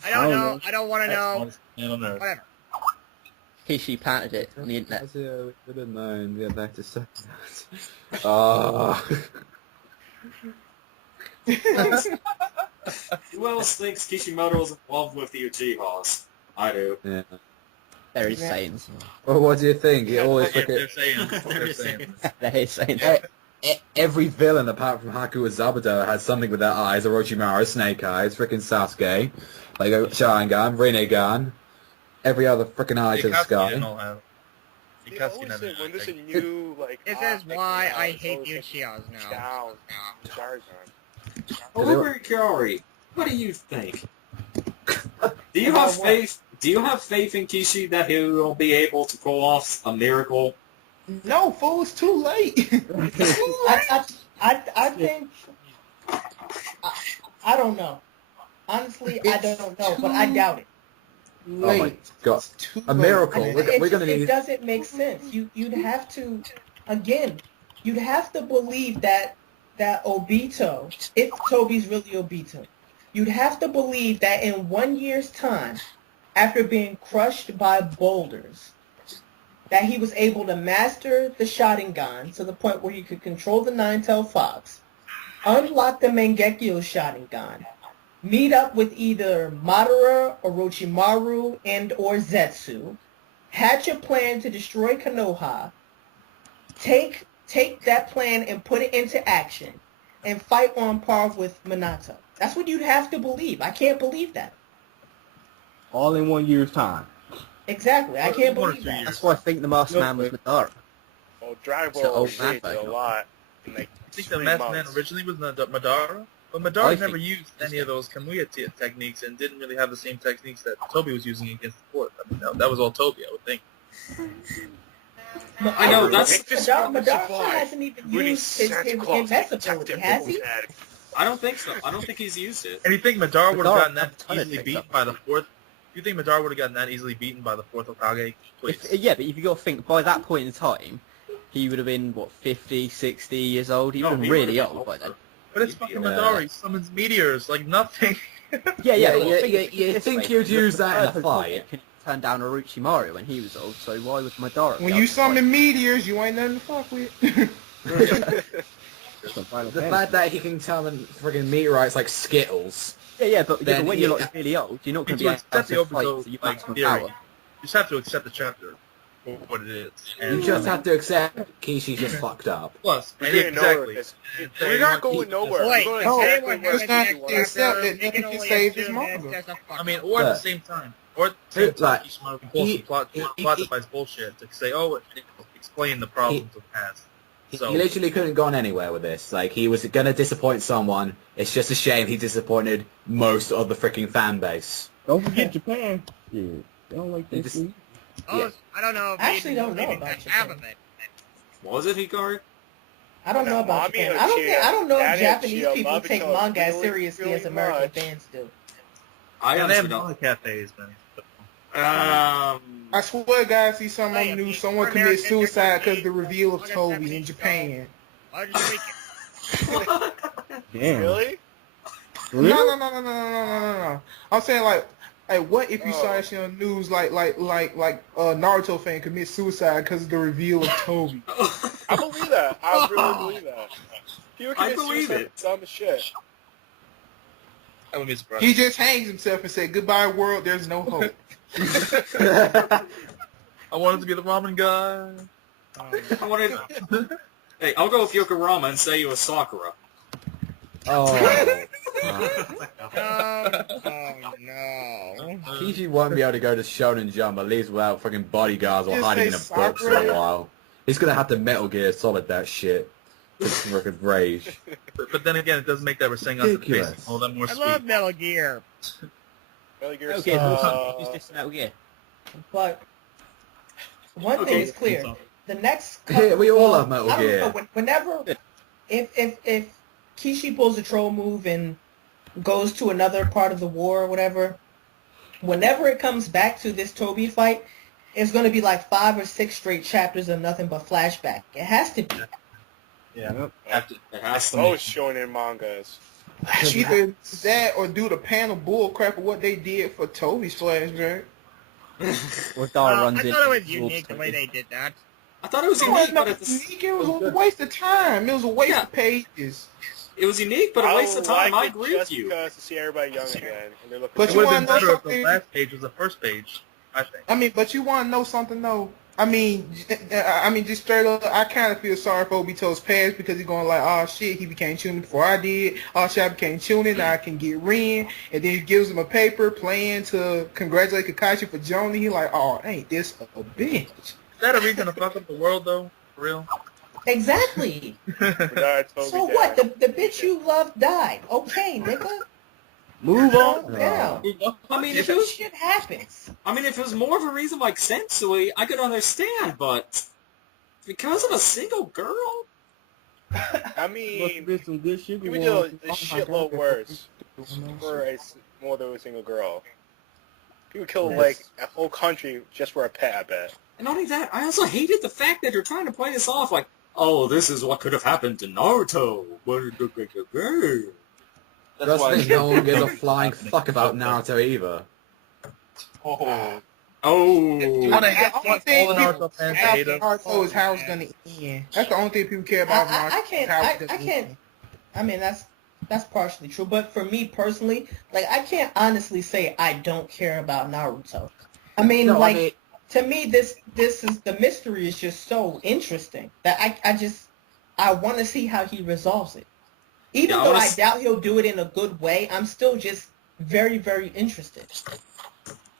I don't know. I don't want to know. Whatever. Kishi planted it on the internet. We would have known. Yeah, back to say that. Ah. Who else thinks Kishimoto is in love with the Uchihas? I do. Yeah. They're insane. Well, what do you think? It always They're saying. They're saying. They're insane. Every villain apart from Haku and Zabuto has something with their eyes. Orochimaru, Snake Eyes, freaking Sasuke, like Sharingan, Rinnegan, every other freaking eye to the sky. They always say when there's a new, like... This is why I hate Uchihas now. Uberhikari, what do you think? Do you have faith? Do you have faith in Kishi that he will be able to pull off a miracle? No, fool, it's too late. I think I don't know. Honestly, I don't know, but I doubt it. Oh my god, a miracle! We're gonna need. It doesn't make sense. You'd have to, again, you'd have to believe that Obito, if Tobi's really Obito, you'd have to believe that in 1 year's time, after being crushed by boulders, that he was able to master the Sharingan to the point where he could control the Nine-Tailed Fox, unlock the Mangekyo Sharingan, meet up with either Madara, Orochimaru, and or Zetsu, hatch a plan to destroy Konoha, take that plan and put it into action, and fight on par with Minato. That's what you'd have to believe. I can't believe that. All in 1 year's time. Exactly. I can't believe that. That's why I think the Master Man was Madara. Oh, Dragon It's an Ball old Z man did a back. lot. In like I think 3 the Masked months. Man originally was Madara, but Madara never used any of those Kamuya techniques and didn't really have the same techniques that Tobi was using against the Fourth. I mean, that was all Tobi, I would think. I know, that's... Madara hasn't even used his invincibility, has he? I don't think so. I don't think he's used it. And you think Madara would have gotten that Madara easily takes beaten up. by the Fourth? You think Madara would have gotten that easily beaten by the Fourth Hokage? Please. Yeah, but if you got to think, by that point in time, he would have been, 50, 60 years old? He would have been really old by then. But it's fucking Madara. He summons meteors like nothing. Yeah, you think you'd use that in a fight? Can turn down Orochimaru when he was old, so why would Madara? When you summon meteors, you ain't nothing to fuck with. The fact that he can summon friggin' meteorites like Skittles. Yeah, but Then when you're really old, you're not going to be able accept to the fight Obito for your like maximum theory. power. You just have to accept the chapter for what it is. And You just have to accept Kishi's just fucked up. plus, We and didn't know exactly. this. And We're not going nowhere. Wait, We're does going anyone exactly have Just any have next to accept chapter? that We can he only saved his assume mother. that's a fucking I mean, or at the same time, Kishimoto can pull some plot device bullshit to say, explain the problems of the past. He So, literally couldn't have gone anywhere with this. Like, he was gonna disappoint someone. It's just a shame he disappointed most of the freaking fan base. Don't forget Japan. Yeah, they don't like He this. just- Oh, I don't know if I actually don't know even about half Japan. of it. Was it Hikari? I don't know about Mommy Japan. and I don't know if Daddy Japanese and people Love take each other manga as really, seriously really as American much. fans do. I and they have honestly don't. manga cafes, man. I swear, guys, see something on the news. Someone commit suicide because of the reveal of Toby in Japan. Allegedly weekend. Damn. Really? No. I'm saying like, what if you saw that shit on the news, like Naruto fan commit suicide because of the reveal of Tobi? I believe that. I really believe that. People I commit believe suicide it. for dumb as shit. I wouldn't be surprised. He just hangs himself and said, "Goodbye, world. There's no hope." I wanted to be the ramen guy. I wanted. Hey, I'll go with Yokoyama and say you was Sakura. Oh. No. Kishi won't be able to go to Shonen Jump at least without fucking bodyguards or Just hiding in a say box for Sakura. a while. He's gonna have to Metal Gear Solid that shit. Just fucking rage. But then again, it does make that Rasengan to the face Ridiculous. all that more I sweet. love Metal Gear. Metal Gear Metal Gear, Solid. just Metal Gear. But one thing Okay. is clear: the next Yeah, we all love Metal I don't Gear. know, whenever if Kishi pulls a troll move and goes to another part of the war or whatever, whenever it comes back to this Tobi fight, it's going to be like 5 or 6 straight chapters of nothing but flashback. It has to be. Yeah. It has to Most shonen mangas. Either that or do the panel bull crap of what they did for Tobi's flashback. Or Dara I runs thought in. it was unique the way they did that. I thought it was It unique, wasn't but at the, unique. It was a waste of time. It was a waste Yeah. of pages. it was unique, but a waste of time. I agree with just you. because to see everybody young again, and they're looking. But It you would have wanna been know better if the something? last page was the first page, I think. But you want to know something though? Just straight up, I kind of feel sorry for Obito's past because he's going like, oh shit, he became Chunin before I did. Oh shit, I became Chunin, now I can get Rin. And then he gives him a paper plan to congratulate Kakashi for joining. He like, oh, ain't this a bitch? Is that a reason to fuck up the world, though? For real? Exactly. Toby So Dad. what? The bitch you love died. Okay, nigga. Move on. Yeah. I mean, if it This was, shit happens. if it was more of a reason like Sensui, I could understand, but because of a single girl, I mean, Must some good sugar you would do a water. shitload worse for more than a single girl. People kill like a whole country just for a pet, I bet. and not only that, I also hated the fact that they're trying to play this off like, oh, this is what could have happened to Naruto. That's why no one gives a flying fuck about Naruto either. Oh. Oh. You want to The only thing all the people Naruto fans care hate about us? Naruto is how it's gonna end. That's the only thing people care about. Naruto. I can't. how I it's gonna can't. end. I mean, that's partially true, but for me personally, like I can't honestly say I don't care about Naruto. I mean, No, like I mean, to me, this is the mystery is just so interesting that I want to see how he resolves it. Even Yeah, though I doubt he'll do it in a good way, I'm still just very, very interested.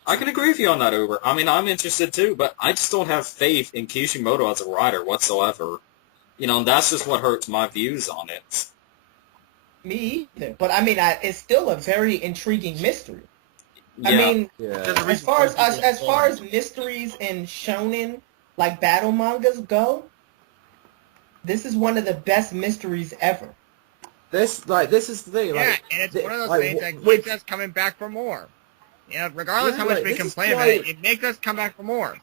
I can agree with you on that, Uber. I mean, I'm interested too, but I just don't have faith in Kishimoto as a writer whatsoever. You know, and that's just what hurts my views on it. Me either. But I mean, it's still a very intriguing mystery. Yeah. I mean, yeah. as far as mysteries in shonen like battle mangas go, this is one of the best mysteries ever. This is the thing. Yeah, Like, and it's one of those like, things that with- keeps us coming back for more. Yeah, regardless Yeah, how much like, we this is complain about why- it makes us come back for more.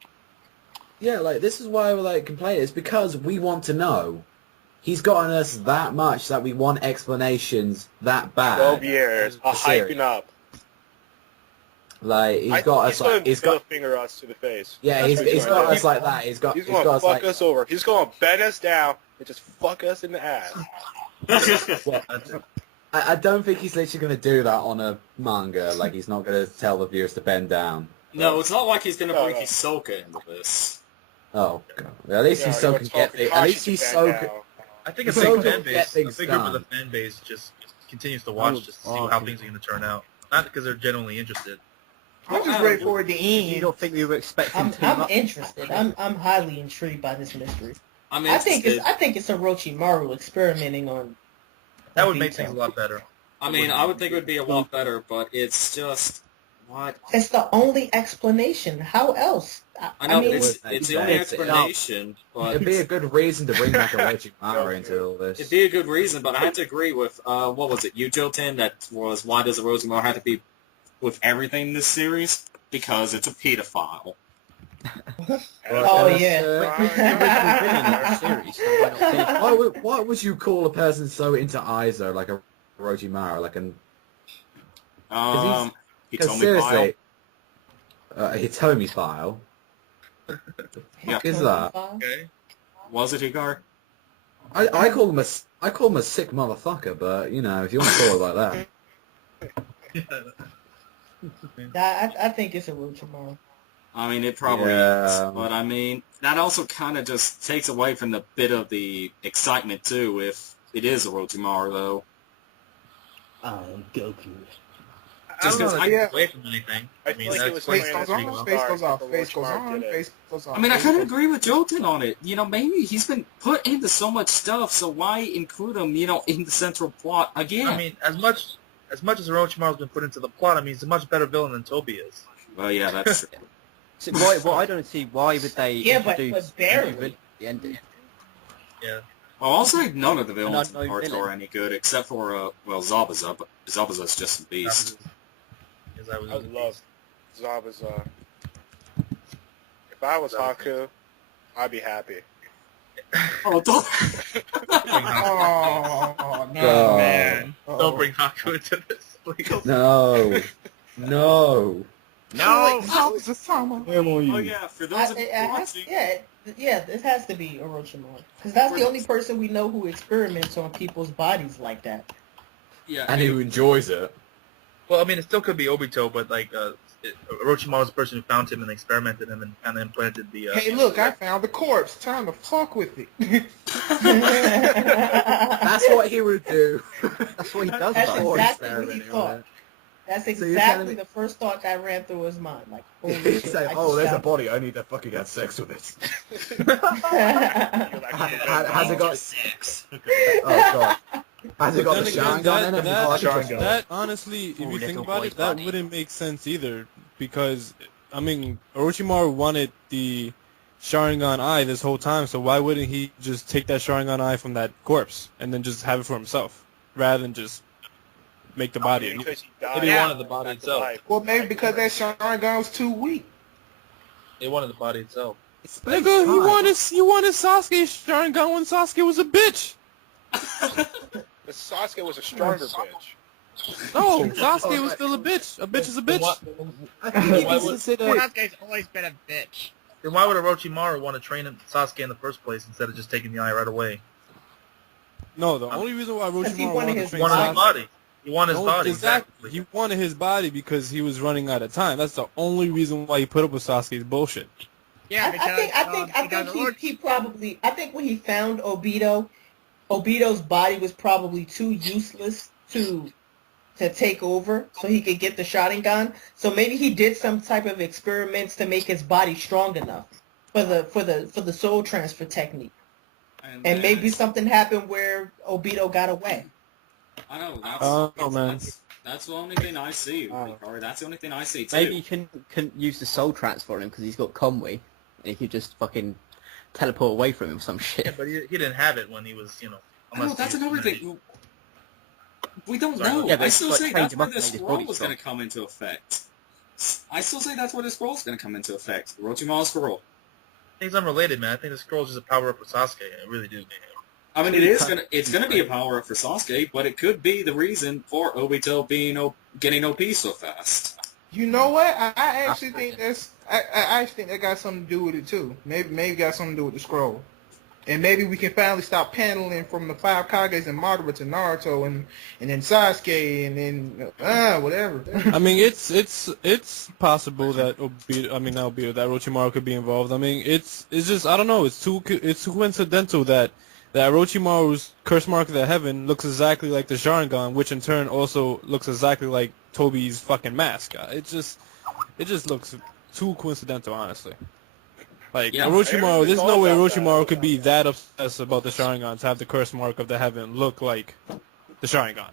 Yeah, like this is why we're like complaining. It's because we want to know. He's gotten us that much that we want explanations that bad. 12 years, The hyping up. Like he's got us like he's got finger us to the face. yeah, That's what he's gonna got do. us like that. He's got He's gonna us fuck like us over. He's gonna bend us down and just fuck us in the ass. well, I don't think he's literally going to do that on a manga. Like he's not going to tell the viewers to bend down. No, it's not like he's going to No, bring no. Hisoka into this. Oh god. At least he's so can get things. At least he's so. I think a So big to fan get base, a things big group of done. the fan base just continues to watch just to see how things are going to turn out. Not because they're genuinely interested. I'm just ready for it to You end. don't think we were expecting I'm too much? interested. I'm highly intrigued by this mystery. I'm I think interested. it's Orochimaru experimenting on. That would make detail. things a lot better. I mean, I would think it would be a lot better, but it's just what It's the only explanation. How else? I know. mean, it's the only It's- explanation, but It'd be a good reason to bring back Orochimaru into all this. it'd be a good reason. But I have to agree with what was it, Joten? That was why does Orochimaru have to be with everything in this series? Because it's a pedophile. Oh, yeah. Why would you call a person so into eyes though, like a Orochimaru, like an? Hitomi seriously, Hitomi file. Yeah. Is that? Okay. Was it Hikar? I call him a sick motherfucker, but you know, if you want to call it like that. I think it's Orochimaru. I mean, it probably is, but I mean, that also kind of just takes away from the bit of the excitement too, if it is Orochimaru, though. Goku. Just because I yeah. get away from anything. I mean, like it was Face playing goes as on, a face goes off, Orochimaru face goes on, did it. face goes off. I mean, I kind of agree with Joten on it. You know, maybe he's been put into so much stuff, so why include him, you know, in the central plot again? I mean, as much as Orochimaru's been put into the plot, I mean, he's a much better villain than Tobi is. Well, yeah, that's true. So well, I don't see why would they introduce but barely. the ending. Yeah. Well, I'll say none of the villains in An unknown Naruto villain. are any good, except for, Zabuza, but Zabuza's just a beast. I love Zabuza. If I was Haku, I'd be happy. Oh, don't... Oh, no. Oh, man. Don't bring Haku into this, please. No. No. Oh, yeah, for those of you watching... This has to be Orochimaru. Because that's the only person we know who experiments on people's bodies like that. Yeah, And who enjoys it. Well, I mean, it still could be Obito, but, like, Orochimaru's the person who found him and experimented him and kind of implanted the... Hey, look, I found the corpse. Time to fuck with it. That's what he would do. That's what he does. That's though. exactly what he thought. That's exactly the first thought that ran through his mind. Like, holy He'd shit, say, I "Oh, just there's a found body. I need to fucking have sex with it." Has it got sex? Oh god. Has it got the Sharingan in it? That honestly, if you think about it, that wouldn't make sense either. Because I mean, Orochimaru wanted the Sharingan eye this whole time, so why wouldn't he just take that Sharingan eye from that corpse and then just have it for himself, rather than just make the body? Because he Maybe he wanted the body itself. Well, maybe because that Sharingan was too weak. He wanted the body itself. Nigga, you wanted Sasuke's Sharingan when Sasuke was a bitch. But Sasuke was a stronger bitch. No, Sasuke was still a bitch. A bitch is a bitch. I think he Why would- consider. Sasuke's always been a bitch. Then why would Orochimaru want to train Sasuke in the first place instead of just taking the eye right away? No, the only reason why he Orochimaru wanted wanted to his train He wanted his Sasuke. body. He wanted his No, body. exactly. He wanted his body because he was running out of time. That's the only reason why he put up with Sasuke's bullshit. Yeah, because I think when he found Obito's body was probably too useless to take over, so he could get the Sharingan. So maybe he did some type of experiments to make his body strong enough for the soul transfer technique. And maybe something happened where Obito got away. I know, that's the only thing I see, Hikari. That's the only thing I see, too. Maybe you can use the soul transfer on him because he's got Conway, and he could just fucking teleport away from him or some shit. Yeah, but he didn't have it when he was, No, that's another thing. We don't Sorry, know. yeah, but I still it's say like that's change where him up the and make his scroll body was going to strong. come into effect. I still say that's where the scroll's going to come into effect. Orochimaru's scroll. Things unrelated, man. I think the scroll is just a power up for Sasuke. I really do. I mean, it's gonna be a power up for Sasuke, but it could be the reason for Obito getting OP so fast. You know what? I actually think I actually think that got something to do with it too. Maybe got something to do with the scroll. And maybe we can finally stop paneling from the 5 Kages and Madara to Naruto and then Sasuke and then whatever. I mean, it's possible that that Orochimaru could be involved. I mean, it's just I don't know. It's too coincidental that Orochimaru's curse mark of the heaven looks exactly like the Sharingan, which in turn also looks exactly like Tobi's fucking mask. It just looks too coincidental, honestly. Like, Yeah, Orochimaru, there's no way Orochimaru could be that obsessed about the Sharingan to have the curse mark of the heaven look like the Sharingan.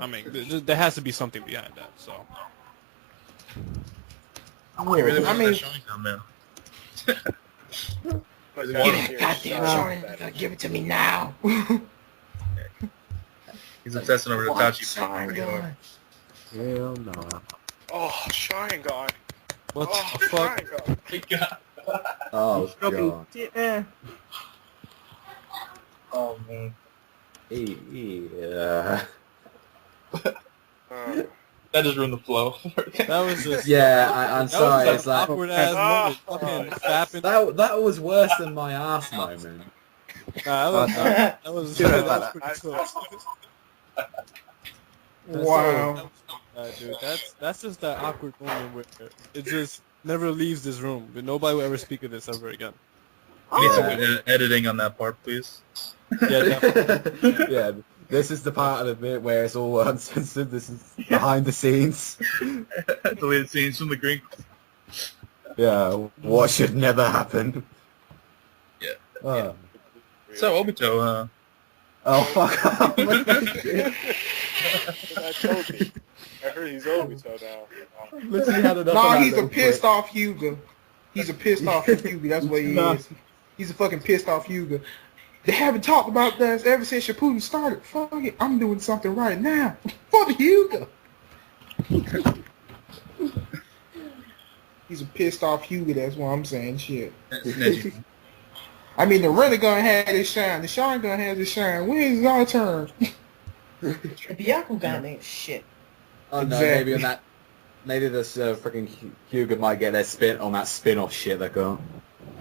I mean, there has to be something behind that, so. He really I wants mean, that Sharingan, man. But Give that's me serious Goddamn stuff. Sharingan, give it to me now. He's obsessing over Itachi. Sharingan. Hell no. Oh, Sharingan. What Oh, the fuck? Sharingan. Oh god. Yeah. Oh man. Yeah. That just ruined the flow. That was just Yeah, I'm that sorry. was It's an like awkward ass moment. Fucking fapping. that was worse than my ass moment. Nah, that was Sorry that about was pretty close. Wow. Dude, that's just that awkward moment where it just never leaves this room. But nobody will ever speak of this ever again. We need some editing on that part, please. Yeah, definitely. Yeah, this is the part of the bit where it's all uncensored. This is behind the scenes. Deleted scenes from the green. Yeah, what should never happen. Yeah. So Obito, Oh fuck off. I heard he's Obito now. Literally had enough of Nah, that he's a little pissed clip. off Hyuga. He's a pissed off Hyuga. That's what he is. He's a fucking pissed off Hyuga. They haven't talked about this ever since Shippuden started. Fuck it, I'm doing something right now. Fuck Hyuga. He's a pissed off Hyuga, that's what I'm saying. Shit. I mean, the Rinnegan had his shine. The Sharingan has his shine. When is our turn? The Byakugan ain't shit. Oh no, Exactly. maybe on that. Maybe this freaking Hugo might get their spin on that spin-off shit they got.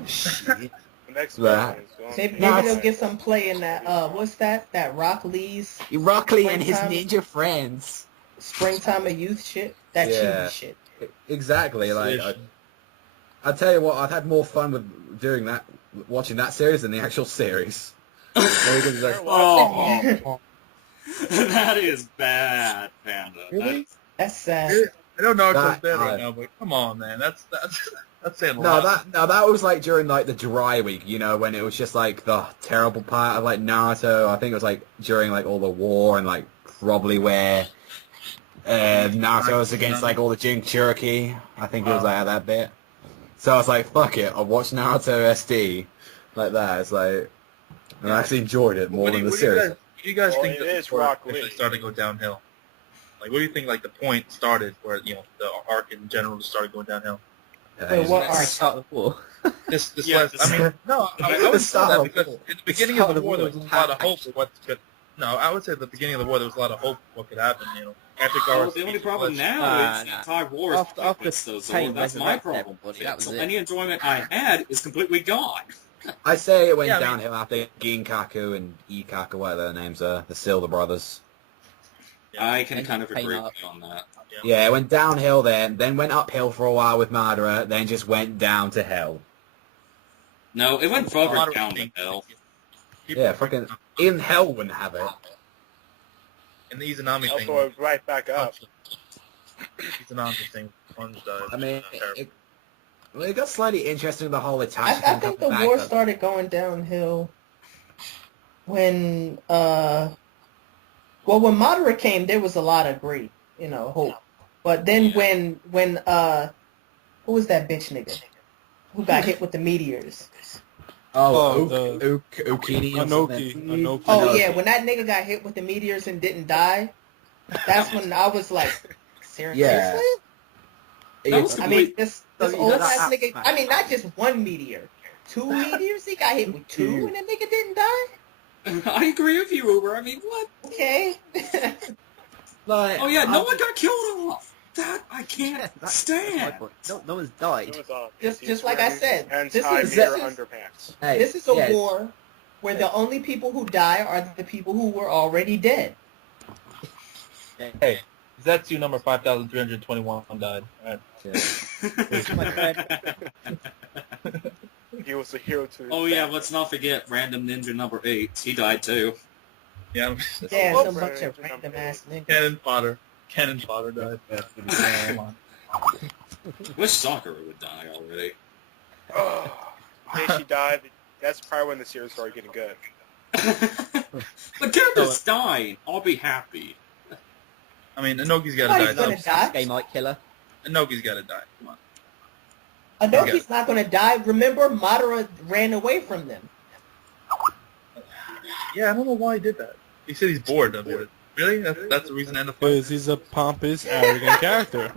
The next That- one is Maybe Nah, they'll get some play in that, what's that? That Rock Lee's Rock Lee and his Springtime. ninja friends. Springtime of Youth shit. That Yeah. chibi shit. Exactly. Like, I tell you what, I've had more fun with doing that, watching that series than the actual series. Because it's like, Oh, that is bad, Panda. Really? That's sad. I don't know That- it's dead right now, but come on, man, that's saying a no, lot. that was like during like the dry week, you know, when it was just like the terrible part of like Naruto. I think it was like during like all the war and like probably where Naruto was against like all the Jinchuriki. I think it was like at that bit. So I was like, fuck it, I'll watch Naruto SD like that. It's like, and I actually enjoyed it more than the series. What do you guys Well, think it that is before Rock it Lee. started to go downhill? Like, what do you think? Like the point started where the arc in general just started going downhill. Wait, what arc? Start the war. This Yeah, last. I mean, no, I would say that because Start at the beginning of the war there was a lot of hope for what could. No, I would say at the beginning of the war there was a lot of hope for what could happen. You know, after Well, Gar's the only speech, problem let's- now is nah. the entire war is After pointless, though, so Pain that's my resurrected problem. everybody, that was So it. any enjoyment I had is completely gone. I say it went Yeah, I mean- downhill after Ginkaku and Ikaku, whatever their names are, the Silver Brothers. I can And kind of pain agree up. with you on that. Yeah, it went downhill then went uphill for a while with Madara, then just went down to hell. No, it went A lot further of down the things. hill. People Yeah, are freaking even hell wouldn't have it. and the Izanami thing. Also, it's right back up. Izanami thing. Plunged, I mean, terrible. it got slightly interesting, the whole I Itachi thing think the coming back. war started going downhill when when Madara came, there was a lot of great, hope. But then when who was that bitch nigga who got hit with the meteors? Oh, the- Ukini or Anoki. something. Anoki. Oh yeah, when that nigga got hit with the meteors and didn't die, that's when I was like, seriously? Yeah. That was I mean, this So old that's ass nigga. Batman. I mean, not just one meteor, 2 meteors. He got hit with 2, and the nigga didn't die. I agree with you, Uber. I mean, what? Okay. Like, Oh yeah, no one got killed off. That I can't That's my stand. point. No one's died. It was off. Just He's like I wearing said, this is- anti-meter this is- underpants. hey, This is a yeah, war where the only people who die are the people who were already dead. Hey, Zetsu number 5,321 died. All right. He was a hero to his Oh yeah, family. let's not forget random ninja number 8. He died too. Yeah, Yeah, Oh, some bunch right. of random ass niggas. Cannon fodder. Cannon fodder died. Come on. Wish Sakura would die already. The day she died, that's probably when the series started getting good. But characters dying, I'll be happy. I mean, Inoki's got Nobody's to die. gonna though. die. Sasuke might kill her. Inoki's got to die. Come on. Anoki's not gonna die. Remember, Madara ran away from them. Yeah, I don't know why he did that. He said he's bored of it. Really? That's the reason to end the fight? Because he's a pompous, arrogant character.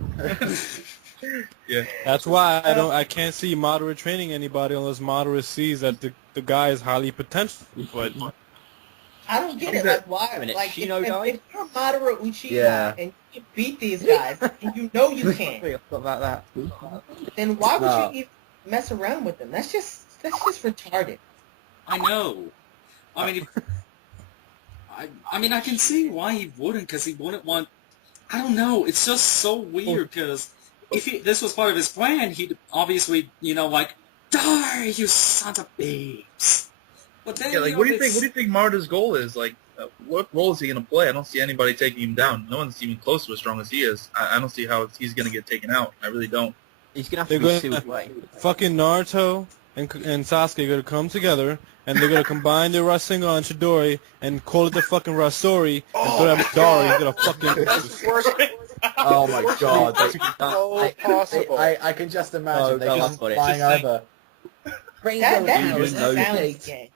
Yeah. That's why I can't see Madara training anybody unless Madara sees that the guy is highly potential. But I don't get it. Like, why? Wait a minute, Like, Shino if died? you're Madara Uchiha Yeah. and you can beat these guys, and you know you Sorry, can't, I forgot about that. then why would No. you even mess around with them? That's just retarded. I know. I mean, I can see why he wouldn't, because he wouldn't want. I don't know. It's just so weird because if this was part of his plan, he'd obviously, like, die, you sons of babes. But then, Yeah, like, what do you think? What do you think Marta's goal is? Like, what role is he gonna play? I don't see anybody taking him down. No one's even close to as strong as he is. I don't see how he's gonna get taken out. I really don't. He's gonna have They're to be gonna- sealed away. fucking Naruto and Sasuke are gonna come together and they're gonna combine their Rasengan and Chidori and call it the fucking Rasori and throw that Madara. He's gonna fucking. That's the worst. Oh my god. So possible. I can just imagine Oh, they God, just I've got it. flying Just over. That just know sounds gay.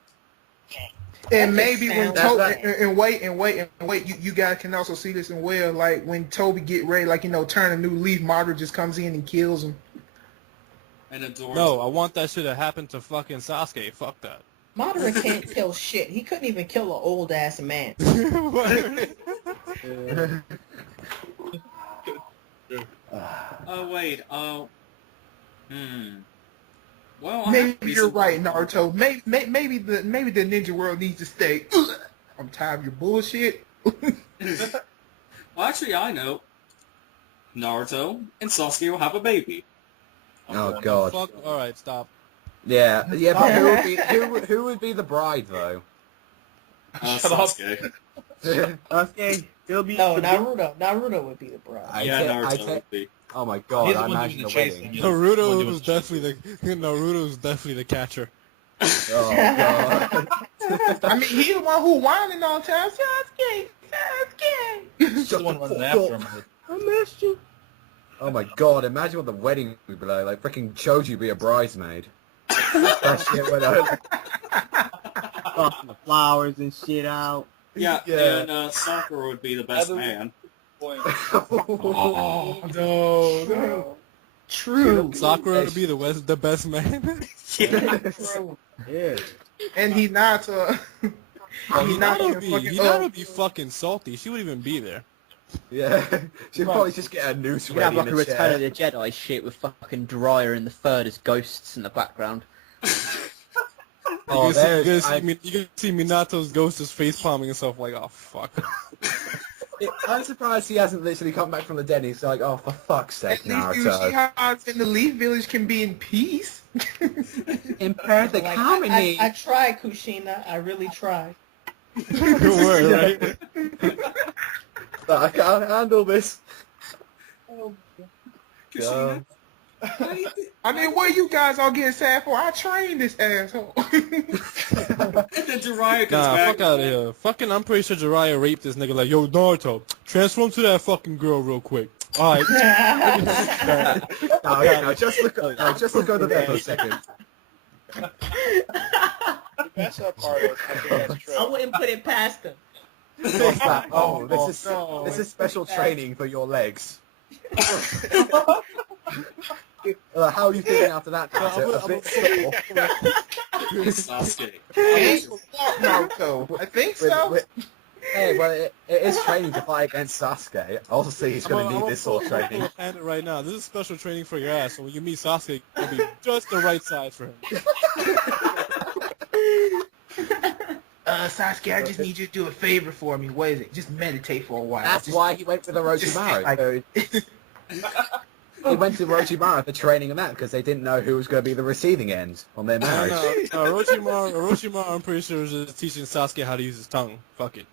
And That maybe just when sounds Toby bad. and wait, you guys can also see this in well, like when Toby get ready, like turn a new leaf, Madara just comes in and kills him. And adores No, I want that shit to happen to fucking Sasuke. Fuck that. Madara can't kill shit. He couldn't even kill an old ass man. Oh wait. Well, I have to Maybe be you're right, surprised. Naruto. Maybe the ninja world needs to stay. I'm tired of your bullshit. Well, actually, I know. Naruto and Sasuke will have a baby. Oh god. Fuck. All right, stop. Yeah, but who would be the bride though? Sasuke. Okay, he'll be. No, Naruto would be the bride. Yeah, I Naruto take- would be. Oh my He's god, the I one imagine doing the the chasing. wedding. He's the one doing Naruto's the definitely the catcher. Oh god. I mean, he's the one who whining all the time. Sasuke. He's the one running after him. I missed you. Oh my god, imagine what the wedding would be like. Like freaking Choji be a bridesmaid. That shit went over. Tossing the flowers and shit out. Yeah, Yeah. and Sakura would be the best man. Oh no. True. Sakura to be the best man. Yeah. And Hinata. Hinata fucking would be fucking salty. She wouldn't even be there. Yeah. She'd probably just get a noose You could have ready like in a a Return of chair. the Jedi shit with fucking Dryer and the Third as ghosts in the background. Oh, you there's... can see Minato's ghost is face palming himself like, oh fuck. I'm surprised he hasn't literally come back from the dead and he's like, oh, for fuck's sake, At least Naruto. Uchiha in the Leaf Village can be in peace. In perfect Like, harmony. I tried, Kushina. I really tried. Good word, right? But I can't handle this. Kushina? I mean, what are you guys all getting sad for? I trained this asshole. And then Jiraiya comes Nah, back. fuck out of here. Fucking, I'm pretty sure Jiraiya raped this nigga like, yo, Naruto, transform to that fucking girl real quick. Alright. No, just look over there for a second. The best part is I think that's true. I wouldn't put it past him. What's that? Oh, no. this is special training for your legs. How are you feeling after that? Naruto? A bit sore. Sasuke. Naruto. I think so. Hey, well, it is training to fight against Sasuke. Obviously, he's going to need this sort of training. And right now, this is special training for your ass. So when you meet Sasuke, it'll be just the right size for him. Sasuke, I just need you to do a favor for me. What is it? Just meditate for a while. That's why he went with Orochimaru. Just He went to Orochimaru for training and that because they didn't know who was going to be the receiving end on their marriage. No, Orochimaru, I'm pretty sure is just teaching Sasuke how to use his tongue. Fuck it.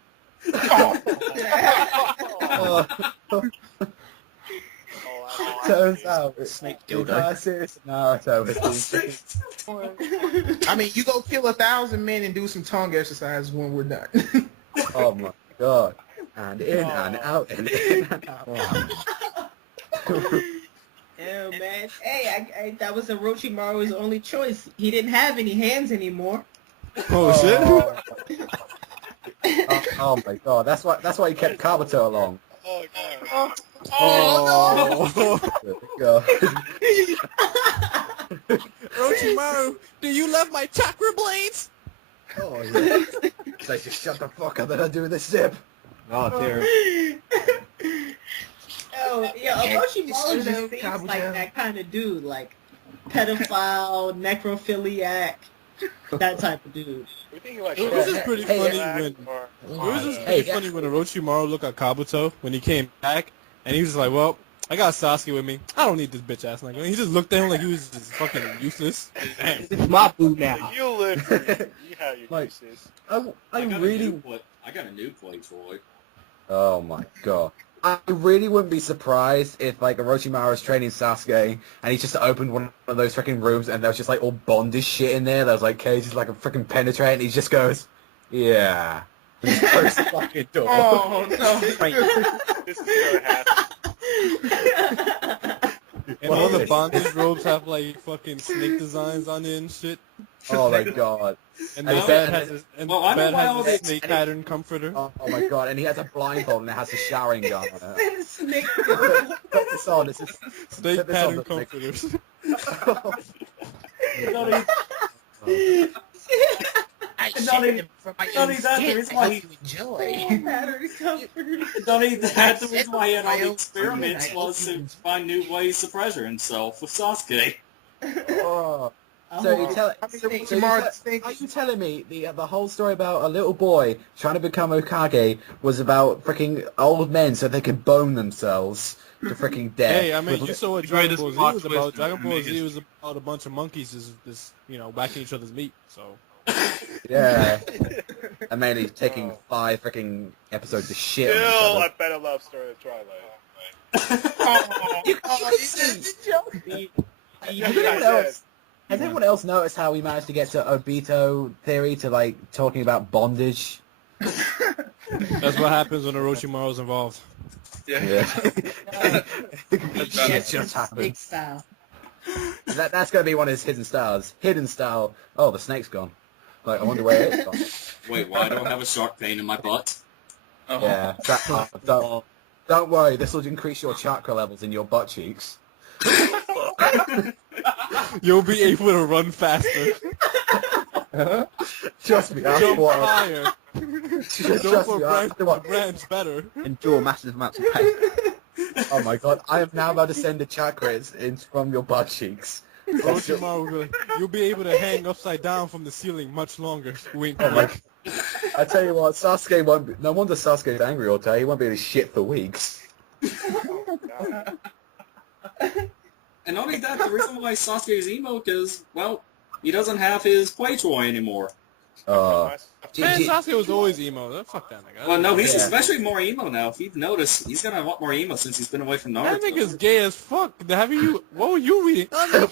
Turns out, Snake the dildo. entire series of Naruto has been... I mean, you go kill 1,000 men and do some tongue exercises when we're done. Oh my god. And in and out and in and out. Yeah, man. Hey, that was Orochimaru's only choice. He didn't have any hands anymore. Oh shit! Oh my god. That's why he kept Kabuto along. Oh god. Oh, God. Orochimaru, do you love my chakra blades? Oh, yeah. Say, just shut the fuck up and I do the zip. Oh dear. Oh, yeah, Orochimaru just seems like that kind of dude, like pedophile, necrophiliac, that type of dude. We think he like It was just pretty Hey, funny Black when or- it was just pretty funny when Orochimaru looked at Kabuto when he came back, and he was like, "Well, I got Sasuke with me. I don't need this bitch ass nigga." He just looked at him like he was just fucking useless. It's my boo now. You live for you. You have your Like- uses. I really... I got a new play toy. Oh my god. I really wouldn't be surprised if, like, Orochimaru was training Sasuke, and he just opened one of those freaking rooms, and there was just, like, all bondage shit in there. There was, like, cages, like, a freaking penetrate, and he just goes, yeah. And just closes the fucking door. Oh no! This is gonna happen. And all the bondage robes have like fucking snake designs on it and shit. Oh my god. And And the it's- bed has a, and Well, the I know bed why has all a this- snake pattern comforter. Oh my god, and he has a blindfold and it has a showering gun on it. Snake. Put this on, this is... Snake put this on, pattern this comforters. Not only that, the reason why the reason why he had all the experiments was to find new ways to pressure himself with Sasuke. Oh. So you tell... Are you telling me the whole story about a little boy trying to become Hokage was about freaking old men so they could bone themselves to freaking death? Hey, I mean, you saw what Dragon greatest Ball Z plot was twist about. in Dragon Ball Z animation. was about a bunch of monkeys just whacking each other's meat. So Yeah. And mainly taking 5 freaking episodes of shit. on each Still other. a better love story than Twilight. Has anyone else noticed how we managed to get to Obito theory to like talking about bondage? that's what happens when Orochimaru's involved. Yeah. Shit just Snake happened. style. That's gonna be one of his hidden styles. Hidden style. Oh, the snake's gone. Like, I wonder where it's gone. Wait, why don't I have a shark pain in my butt? Oh. Yeah. Don't worry, this will increase your chakra levels in your butt cheeks. You'll be able to run faster. Trust me, that's Jump what. higher. Trust Jump me, from branch that's to what. branch better. Endure massive amounts of pain. Oh my god, I am now about to send the chakras in from your butt cheeks. Orochimaru, you'll be able to hang upside down from the ceiling much longer. Wink, Oh my wink. I tell you what, Sasuke won't be... No wonder Sasuke's angry all day. He won't be able to shit for weeks. And not only that, the reason why Sasuke's emo is, well, he doesn't have his play toy anymore. Man, Sasuke was always emo. Fuck that nigga. Well, no, he's Yeah. especially more emo now. If you've noticed, he's gotten a lot more emo since he's been away from That Naruto. nigga's gay as fuck. What were you reading? Well,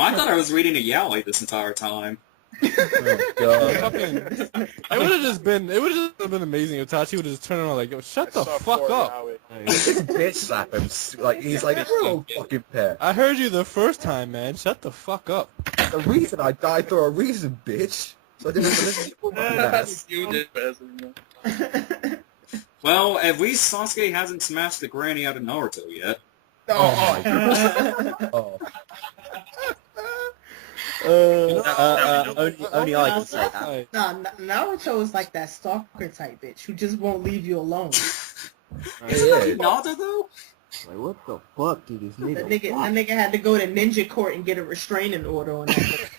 I thought I was reading a yaoi this entire time. Oh god. Fucking, it would have been amazing if Tachi would have just turned around like, yo, shut the fuck up. Just bitch slap him. Like, he's like a real fucking pet. I heard you the first time, man. Shut the fuck up. The reason I died for a reason, bitch. So I didn't have to listen to your fucking ass. You did, Basil. Well, at least Sasuke hasn't smashed the granny out of Naruto yet. Oh my god. Oh. Only I can say that. Like, Nah, Naruto is like that stalker type bitch who just won't leave you alone. Isn't that Hinata, though? Like, what the fuck did this That nigga nigga had to go to ninja court and get a restraining order on that.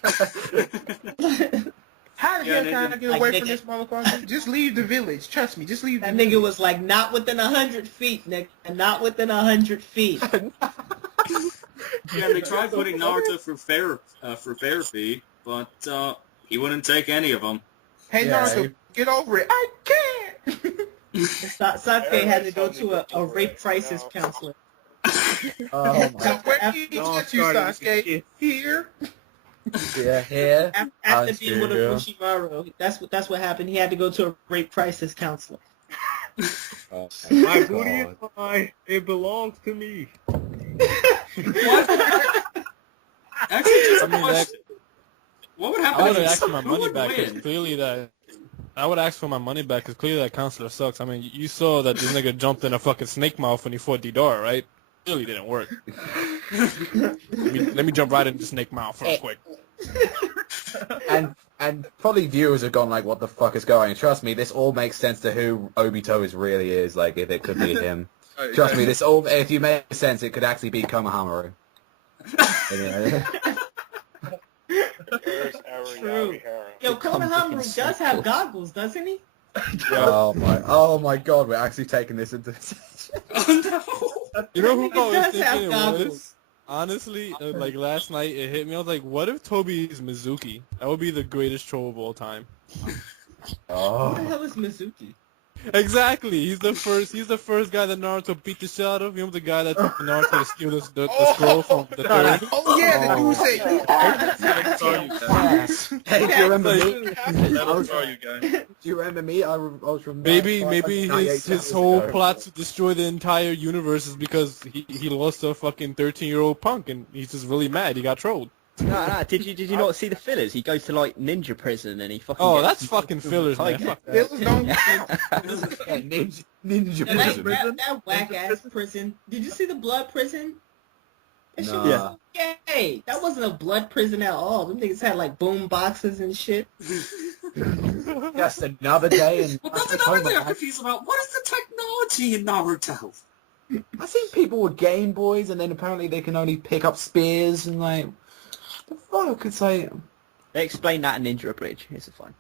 How the Yeah, hell can I get like away nigga- from this motherfucker? Just leave the village. Trust me, just leave the That village. nigga was like, not within 100 feet, nigga. Not within 100 feet. Yeah, they tried putting Naruto through therapy, but he wouldn't take any of them. Hey, Yeah, Naruto, get over it. I can't. Sasuke had to go to a rape crisis counselor. Oh my Where After- did he touch you, Sasuke? Here? Yeah, here. After I being with see, yeah. Orochimaru, that's what happened. He had to go to a rape crisis counselor. Oh My booty is mine. It belongs to me. What? Actually, just I a mean, question. What would I happen would have if asked my who money would back because win? clearly that I would ask for my money back because clearly that counselor sucks. I mean, you saw that this nigga jumped in a fucking snake mouth when he fought Didora, right? Really didn't work. let me jump right into snake mouth real quick. And probably viewers have gone like, what the fuck is going on? Trust me, this all makes sense to who Obito really is, like, if it could be him. Trust me, this all, if you make sense, it could actually be Konohamaru. Anyway. True. Yo, Konohamaru does have goggles, doesn't he? Oh my god, we're actually taking this into... Oh no! You know who I was does thinking have it goggles. was? Honestly, like last night it hit me. I was like, what if Tobi is Mizuki? That would be the greatest troll of all time. Who the hell is Mizuki? Exactly. He's the first guy that Naruto beat the shit out of. You know the guy that took Naruto to steal the scroll from the third. Oh yeah, the dude said. I'm sorry, you guys. Hey, do you remember me? I'm sorry, you guys. Do you remember me? I was from... Maybe his 98 whole ago. plot to destroy the entire universe is because he lost a fucking 13-year-old punk and he's just really mad. He got trolled. No. Did you not see the fillers? He goes to like ninja prison and he fucking. Oh, gets that's fucking fillers, man. tiger. Fuck that. Fillers don't. Ninja prison. That whack ass prison. Did you see the blood prison? That shit was Nah. gay. That wasn't a blood prison at all. Them niggas had like boom boxes and shit. Just another day in... But that's another thing I'm confused about. What is the technology in Naruto? I've seen people with Game Boys and then apparently they can only pick up spears and like... The fuck? It's like... They explain that in Ninja Bridge. It's fun.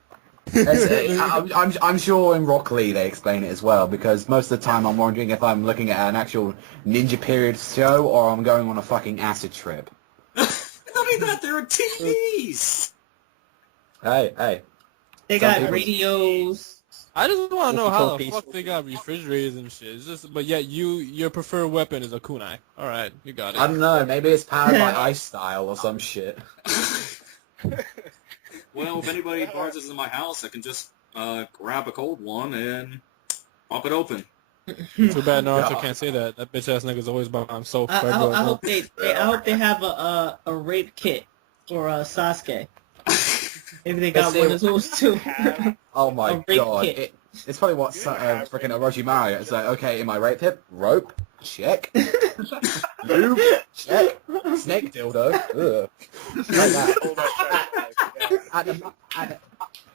I'm sure in Rock Lee they explain it as well, because most of the time I'm wondering if I'm looking at an actual Ninja Period show or I'm going on a fucking acid trip. Not only that, there are TVs! Hey. They Some got people- radios. I just want to know how the Walkie-talkies. fuck they got refrigerators and shit. It's just, but yet your preferred weapon is a kunai. All right, you got it. I don't know, maybe it's powered by ice style or some shit. Well, if anybody borrows this in my house, I can just grab a cold one and pop it open. Too bad Naruto can't say that. That bitch ass nigga's always by himself. I hope they have a rape kit for Sasuke. Maybe they got one of those too. Oh my A rape god. kit. It's probably what freaking Orochimaru. It's like, okay, in my rape tip, rope, check. Lube, check. Snake dildo, ugh. Like that.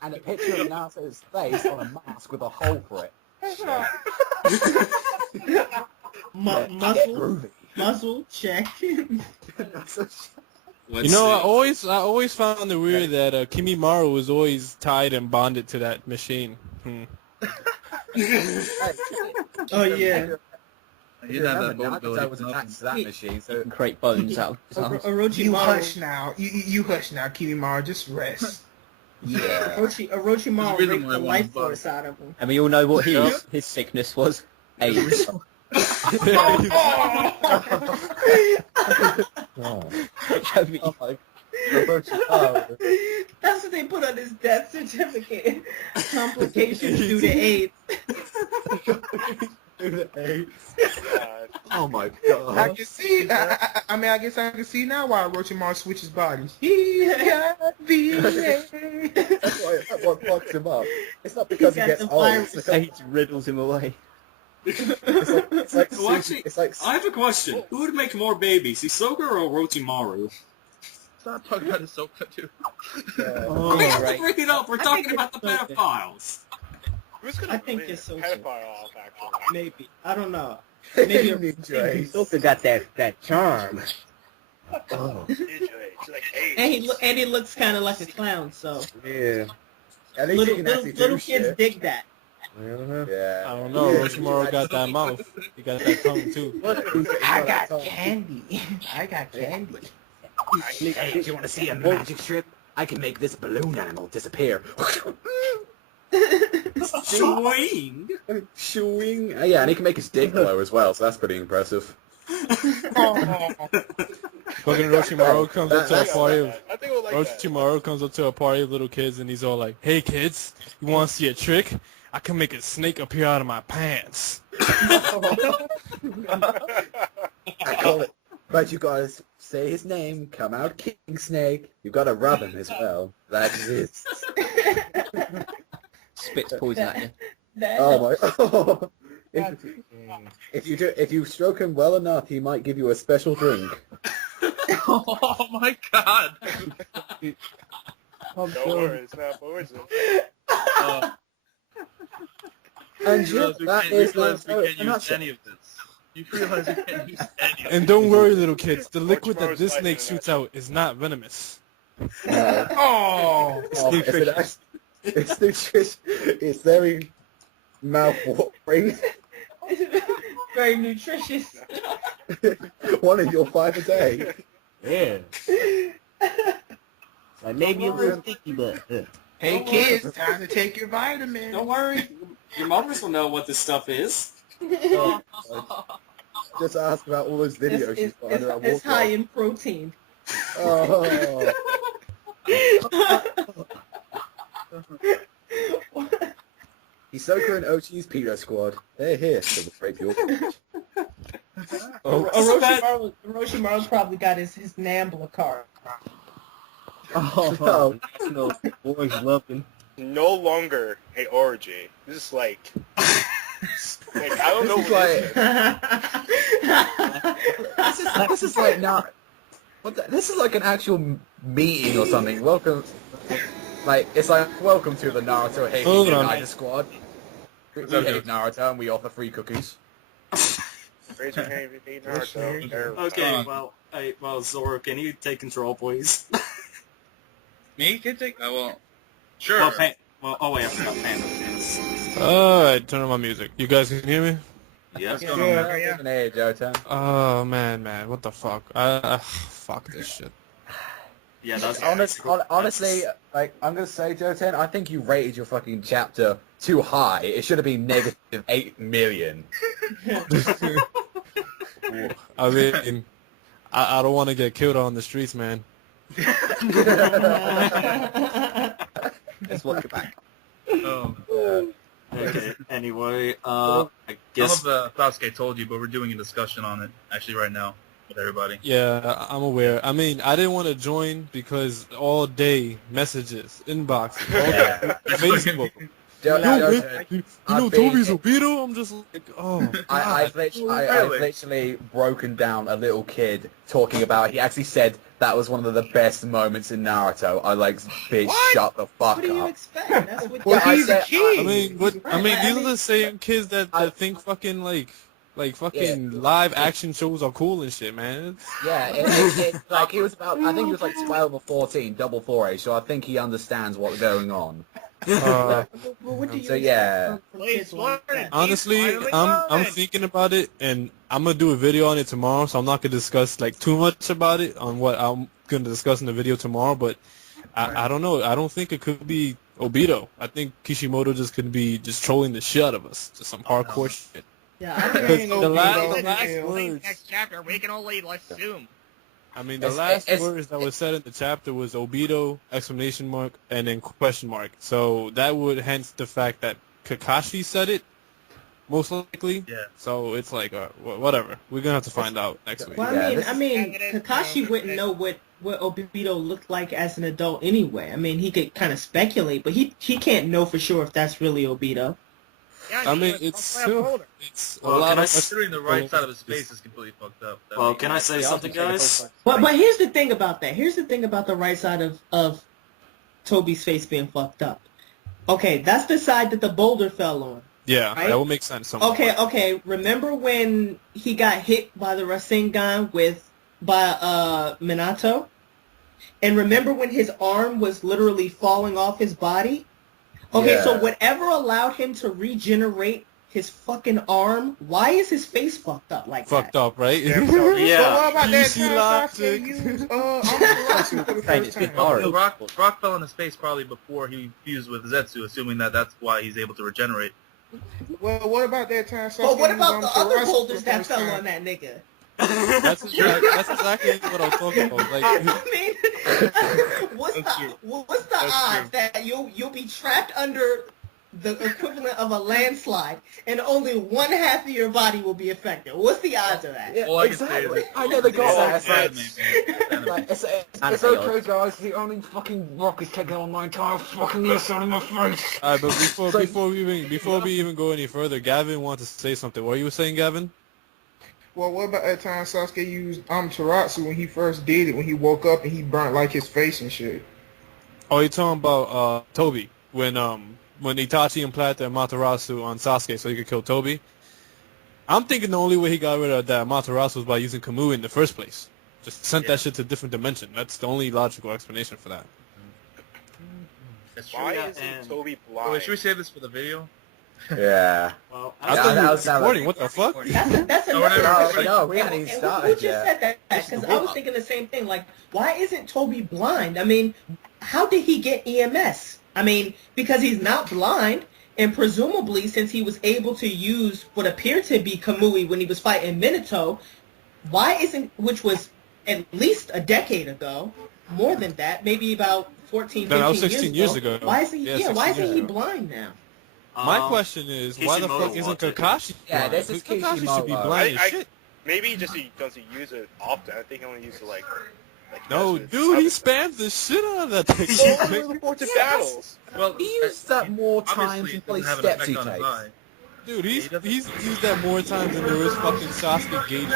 And a picture of Naruto's face on a mask with a hole for it. Muscle, check. Let's You know, see. I always found it weird that Kimimaru was always tied and bonded to that machine. Oh yeah. You have that Naruto ability. was attached to that machine, so... can create bones out. You Orochimaru. hush now. You hush now, Kimimaru. Just rest. Yeah. Orochimaru There's a reason ripped why the I life want force out of him. And we all know what his sickness was. AIDS. Show me. Oh my god. That's what they put on his death certificate. Complications due to AIDS. Oh my I god. can see. I guess I can see now why Orochimaru switches bodies. He got the That's what fucks him up. It's not because he got gets the old. virus. It's like, AIDS riddles him away. it's like Well, actually, it's like I have a question. Who would make more babies, Hisoka or Orochimaru? Stop talking about Ahsoka, too. Oh, We have to right. bring it up. We're talking about the Ahsoka. pedophiles. Who's gonna I think win? it's so Pedophile off, actually. Maybe. I don't know. Maybe Ninja got that charm. Oh. It's like AIDS. and he looks kind of like a clown, so Yeah. At least you can actually little do kids shit. dig that. Yeah. I don't know. Orochimaru got that mouth. He got that tongue too. I got candy. I got candy. Hey, do you want to see a magic strip? I can make this balloon animal disappear. Swing. Shooing. Yeah, and he can make his dick glow as well, so that's pretty impressive. Fucking Orochimaru comes up to a party of I think we'll like that. Orochimaru comes up to a party of little kids and he's all like, "Hey kids, you want to see a trick? I can make a snake appear out of my pants." I call it. But you gotta say his name, come out King Snake. You gotta rub him as well. That exists. spits poison at you. Oh my! if you stroke him well enough, he might give you a special drink. Oh my god! Don't worry, it's not poison. And You realize that we is can't Naruto in a use nutshell. any of this. You realize we can't use any of this. And don't worry, little kids. The liquid that tomorrow's this life snake in a shoots out is not venomous. Oh, It's nutritious. It's nutritious. It's very mouth-watering. Very nutritious. One of your 5 a day. Yeah. Like maybe a little sticky, but hey kids, time to take your vitamin. Don't worry. Your mothers will know what this stuff is. Just ask about all those videos she's got under her It's high wardrobe. in protein. Oh. Hisoka and Ochi's Peter Squad. They're here to rape your village. Orochimaru's probably got his Nambla card. oh, no, boys loving. No longer a orgy. This is like I don't know This is what this is like not. This is like an actual meeting or something. Welcome, like it's like welcome to the Naruto Hate Hold on. United Squad. We hate Naruto and we offer free cookies. Raise your hand if you hate Naruto. There. Okay, well, Zoro, can you take control, please? Me? Can take? Oh, well, sure. Oh wait, I forgot Panda Dance. Alright, turn on my music. You guys can hear me? Yeah. What's going on, man? Hey, Joten. Oh, man, what the fuck? Fuck this shit. Yeah, that's Honestly, like I'm gonna say, Joten, I think you rated your fucking chapter too high. It should have been negative 8 million. I mean, I don't want to get killed on the streets, man. Let's watch it back. Oh. Okay. Anyway, I I don't guess know if Sasuke told you, but we're doing a discussion on it actually right now with everybody. Yeah, I'm aware. I mean, I didn't want to join because all day messages, inbox, Facebook. You know Tobi's Obito? I'm just like, oh. I've literally broken down a little kid talking about. He actually said that was one of the best moments in Naruto. I like, bitch, What? shut the fuck What do you up. expect? That's what Well, I he's a said- kid. I mean, these are the same kids that think fucking like fucking live action shows are cool and shit, man. Yeah, like he was about. I think he was like 12 or 14, double 4A. So I think he understands what's going on. What do you So yeah. expect from kids like that? Honestly, I'm thinking about it, and I'm gonna do a video on it tomorrow. So I'm not gonna discuss like too much about it on what I'm gonna discuss in the video tomorrow. But I don't know. I don't think it could be Obito. I think Kishimoto just could be just trolling the shit out of us. Just some hardcore shit. Yeah, I Because think the last Next words, chapter, we can only assume. I mean, the It's- last it's- words that was said in the chapter was Obito, exclamation mark, and then question mark. So that would hence the fact that Kakashi said it, most likely. Yeah. So it's like, whatever. We're gonna have to find out next week. Well, Yeah, I mean, Kakashi wouldn't know what Obito looked like as an adult anyway. I mean, he could kind of speculate, but he can't know for sure if that's really Obito. Yeah, I mean, he was it's a still, folder. it's a Well, lot can I of. Considering the right side of his face is completely fucked up. Well, can I say something, guys? But here's the thing about that. Here's the thing about the right side of Toby's face being fucked up. Okay, that's the side that the boulder fell on. Yeah, right? that would make sense. Somewhat. Okay. Remember when he got hit by the Rasengan by Minato? And remember when his arm was literally falling off his body? Okay, Yeah. so whatever allowed him to regenerate his fucking arm, why is his face fucked up like Fucked that? up, right? Yeah. So what about that PC time logic. Sasuke used Amaterasu for the first time? Well, Rock fell in his face probably before he fused with Zetsu, assuming that's why he's able to regenerate. Well, what about that time Sasuke But what used about the other Amaterasu for boulders the that first fell time? on that nigga? That's exactly what I was talking about. Like, I mean, what's That's true. the odds that you'll be trapped under the equivalent of a landslide, and only one half of your body will be affected. What's the odds of that? Yeah, All I can say exactly. is I never got that. It's anime, like, it's okay, guys. The only fucking rock is taking on my entire fucking year out of my face. Alright, but before we even go any further, Gavin wants to say something. What you were saying, Gavin? Well, what about that time Sasuke used Amaterasu when he first did it, when he woke up and he burnt like his face and shit? Oh, you're talking about Tobi when Itachi implanted Amaterasu on Sasuke so he could kill Tobi. I'm thinking the only way he got rid of that Amaterasu was by using Kamui in the first place. Just sent that shit to a different dimension. That's the only logical explanation for that. That's true. Why isn't Tobi blind? Wait, should we save this for the video? Yeah. Well, I thought we were recording. What the fuck? That's No, we're not another recording. No, we hadn't even And who started just yet. said that? Because I was thinking the same thing. Like, why isn't Toby blind? I mean, how did he get EMS? I mean, because he's not blind, and presumably since he was able to use what appeared to be Kamui when he was fighting Minato, why isn't, which was at least a decade ago, more than that, maybe about 14, 15 No, that was 16 years ago. Why isn't Yeah, he, 16 why isn't years he ago. blind now? My question is, why the Kishimoto fuck isn't watched it. Kakashi Yeah, blind? this is Kakashi should be Kishimoto. blind as I- shit. Maybe he doesn't use it often. I think he only uses it like No, does with dude, he other- spams the shit out of that thing. Oh, he reports in battles. Well, He used that more times obviously than it probably doesn't have an steps he effect on his takes. eye. Dude, he's used that more times than there is fucking Sasuke gauges.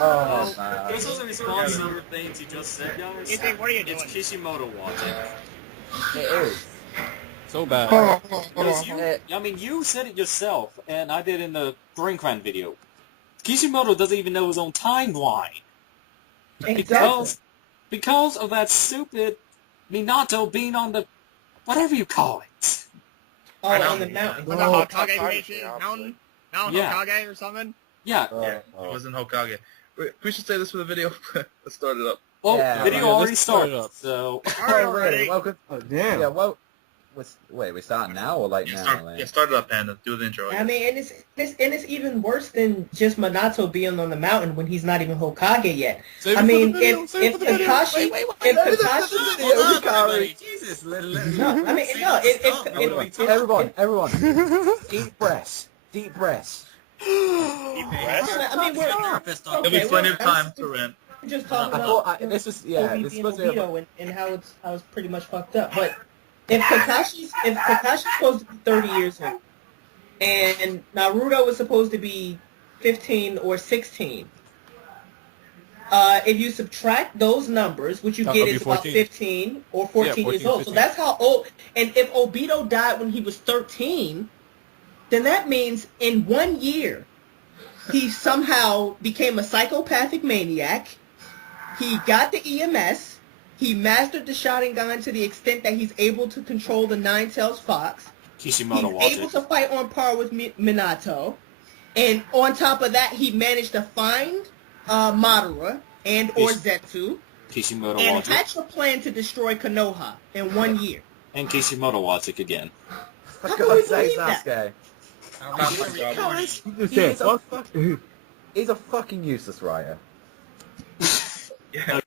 Oh, man. This was a response to the things you just said, guys. GTheking, what are you doing? It's Kishimoto watching. It is. So bad. Hold on, hold on. Because I mean, you said it yourself, and I did in the Green video. Kishimoto doesn't even know his own timeline. Exactly. Because of that stupid Minato being on the, whatever you call it. Oh, on the mountain. Was that Oh, Hokage Hokage, Station? obviously. Mount Yeah. Hokage or something? Yeah. Yeah, it wasn't Hokage. We should say this for the video. Let's start it up. Well, Yeah, video yeah, already let's start it started, up. so... Alright, Oh, really? Welcome. Oh, damn. Yeah, well, wait, we starting now or like now? Like? Start it up, Panda. Do the intro. I mean, and it's even worse than just Minato being on the mountain when he's not even Hokage yet. Save it I for the mean, video, if save it for the video. Kakashi, if Kakashi, Uberhikari. Jesus, no, I mean, no, Everyone, deep breaths, deep breaths. I mean, There'll be plenty of time to rent. we're just talking I about thought this was this OVP was and supposed to be. Obito and how it's pretty much fucked up. But if Kakashi's supposed to be 30 years old, and Naruto was supposed to be 15 or 16. If you subtract those numbers, what you That'll get be is about 14. 15 or 14 years 14, old. 15. So that's how old. And if Obito died when he was 13, then that means in 1 year, he somehow became a psychopathic maniac. He got the EMS. He mastered the Sharingan to the extent that he's able to control the Nine-Tails Fox. Kishimoto He's able to fight on par with Minato. And on top of that, he managed to find Madara and or Zetsu Kishimoto and watch it. hatch a plan to destroy Konoha in 1 year. And Kishimoto watch it again. For How can God's we sake, believe that? Sasuke. You just He's said, fuck. He's a fucking useless writer. Yeah.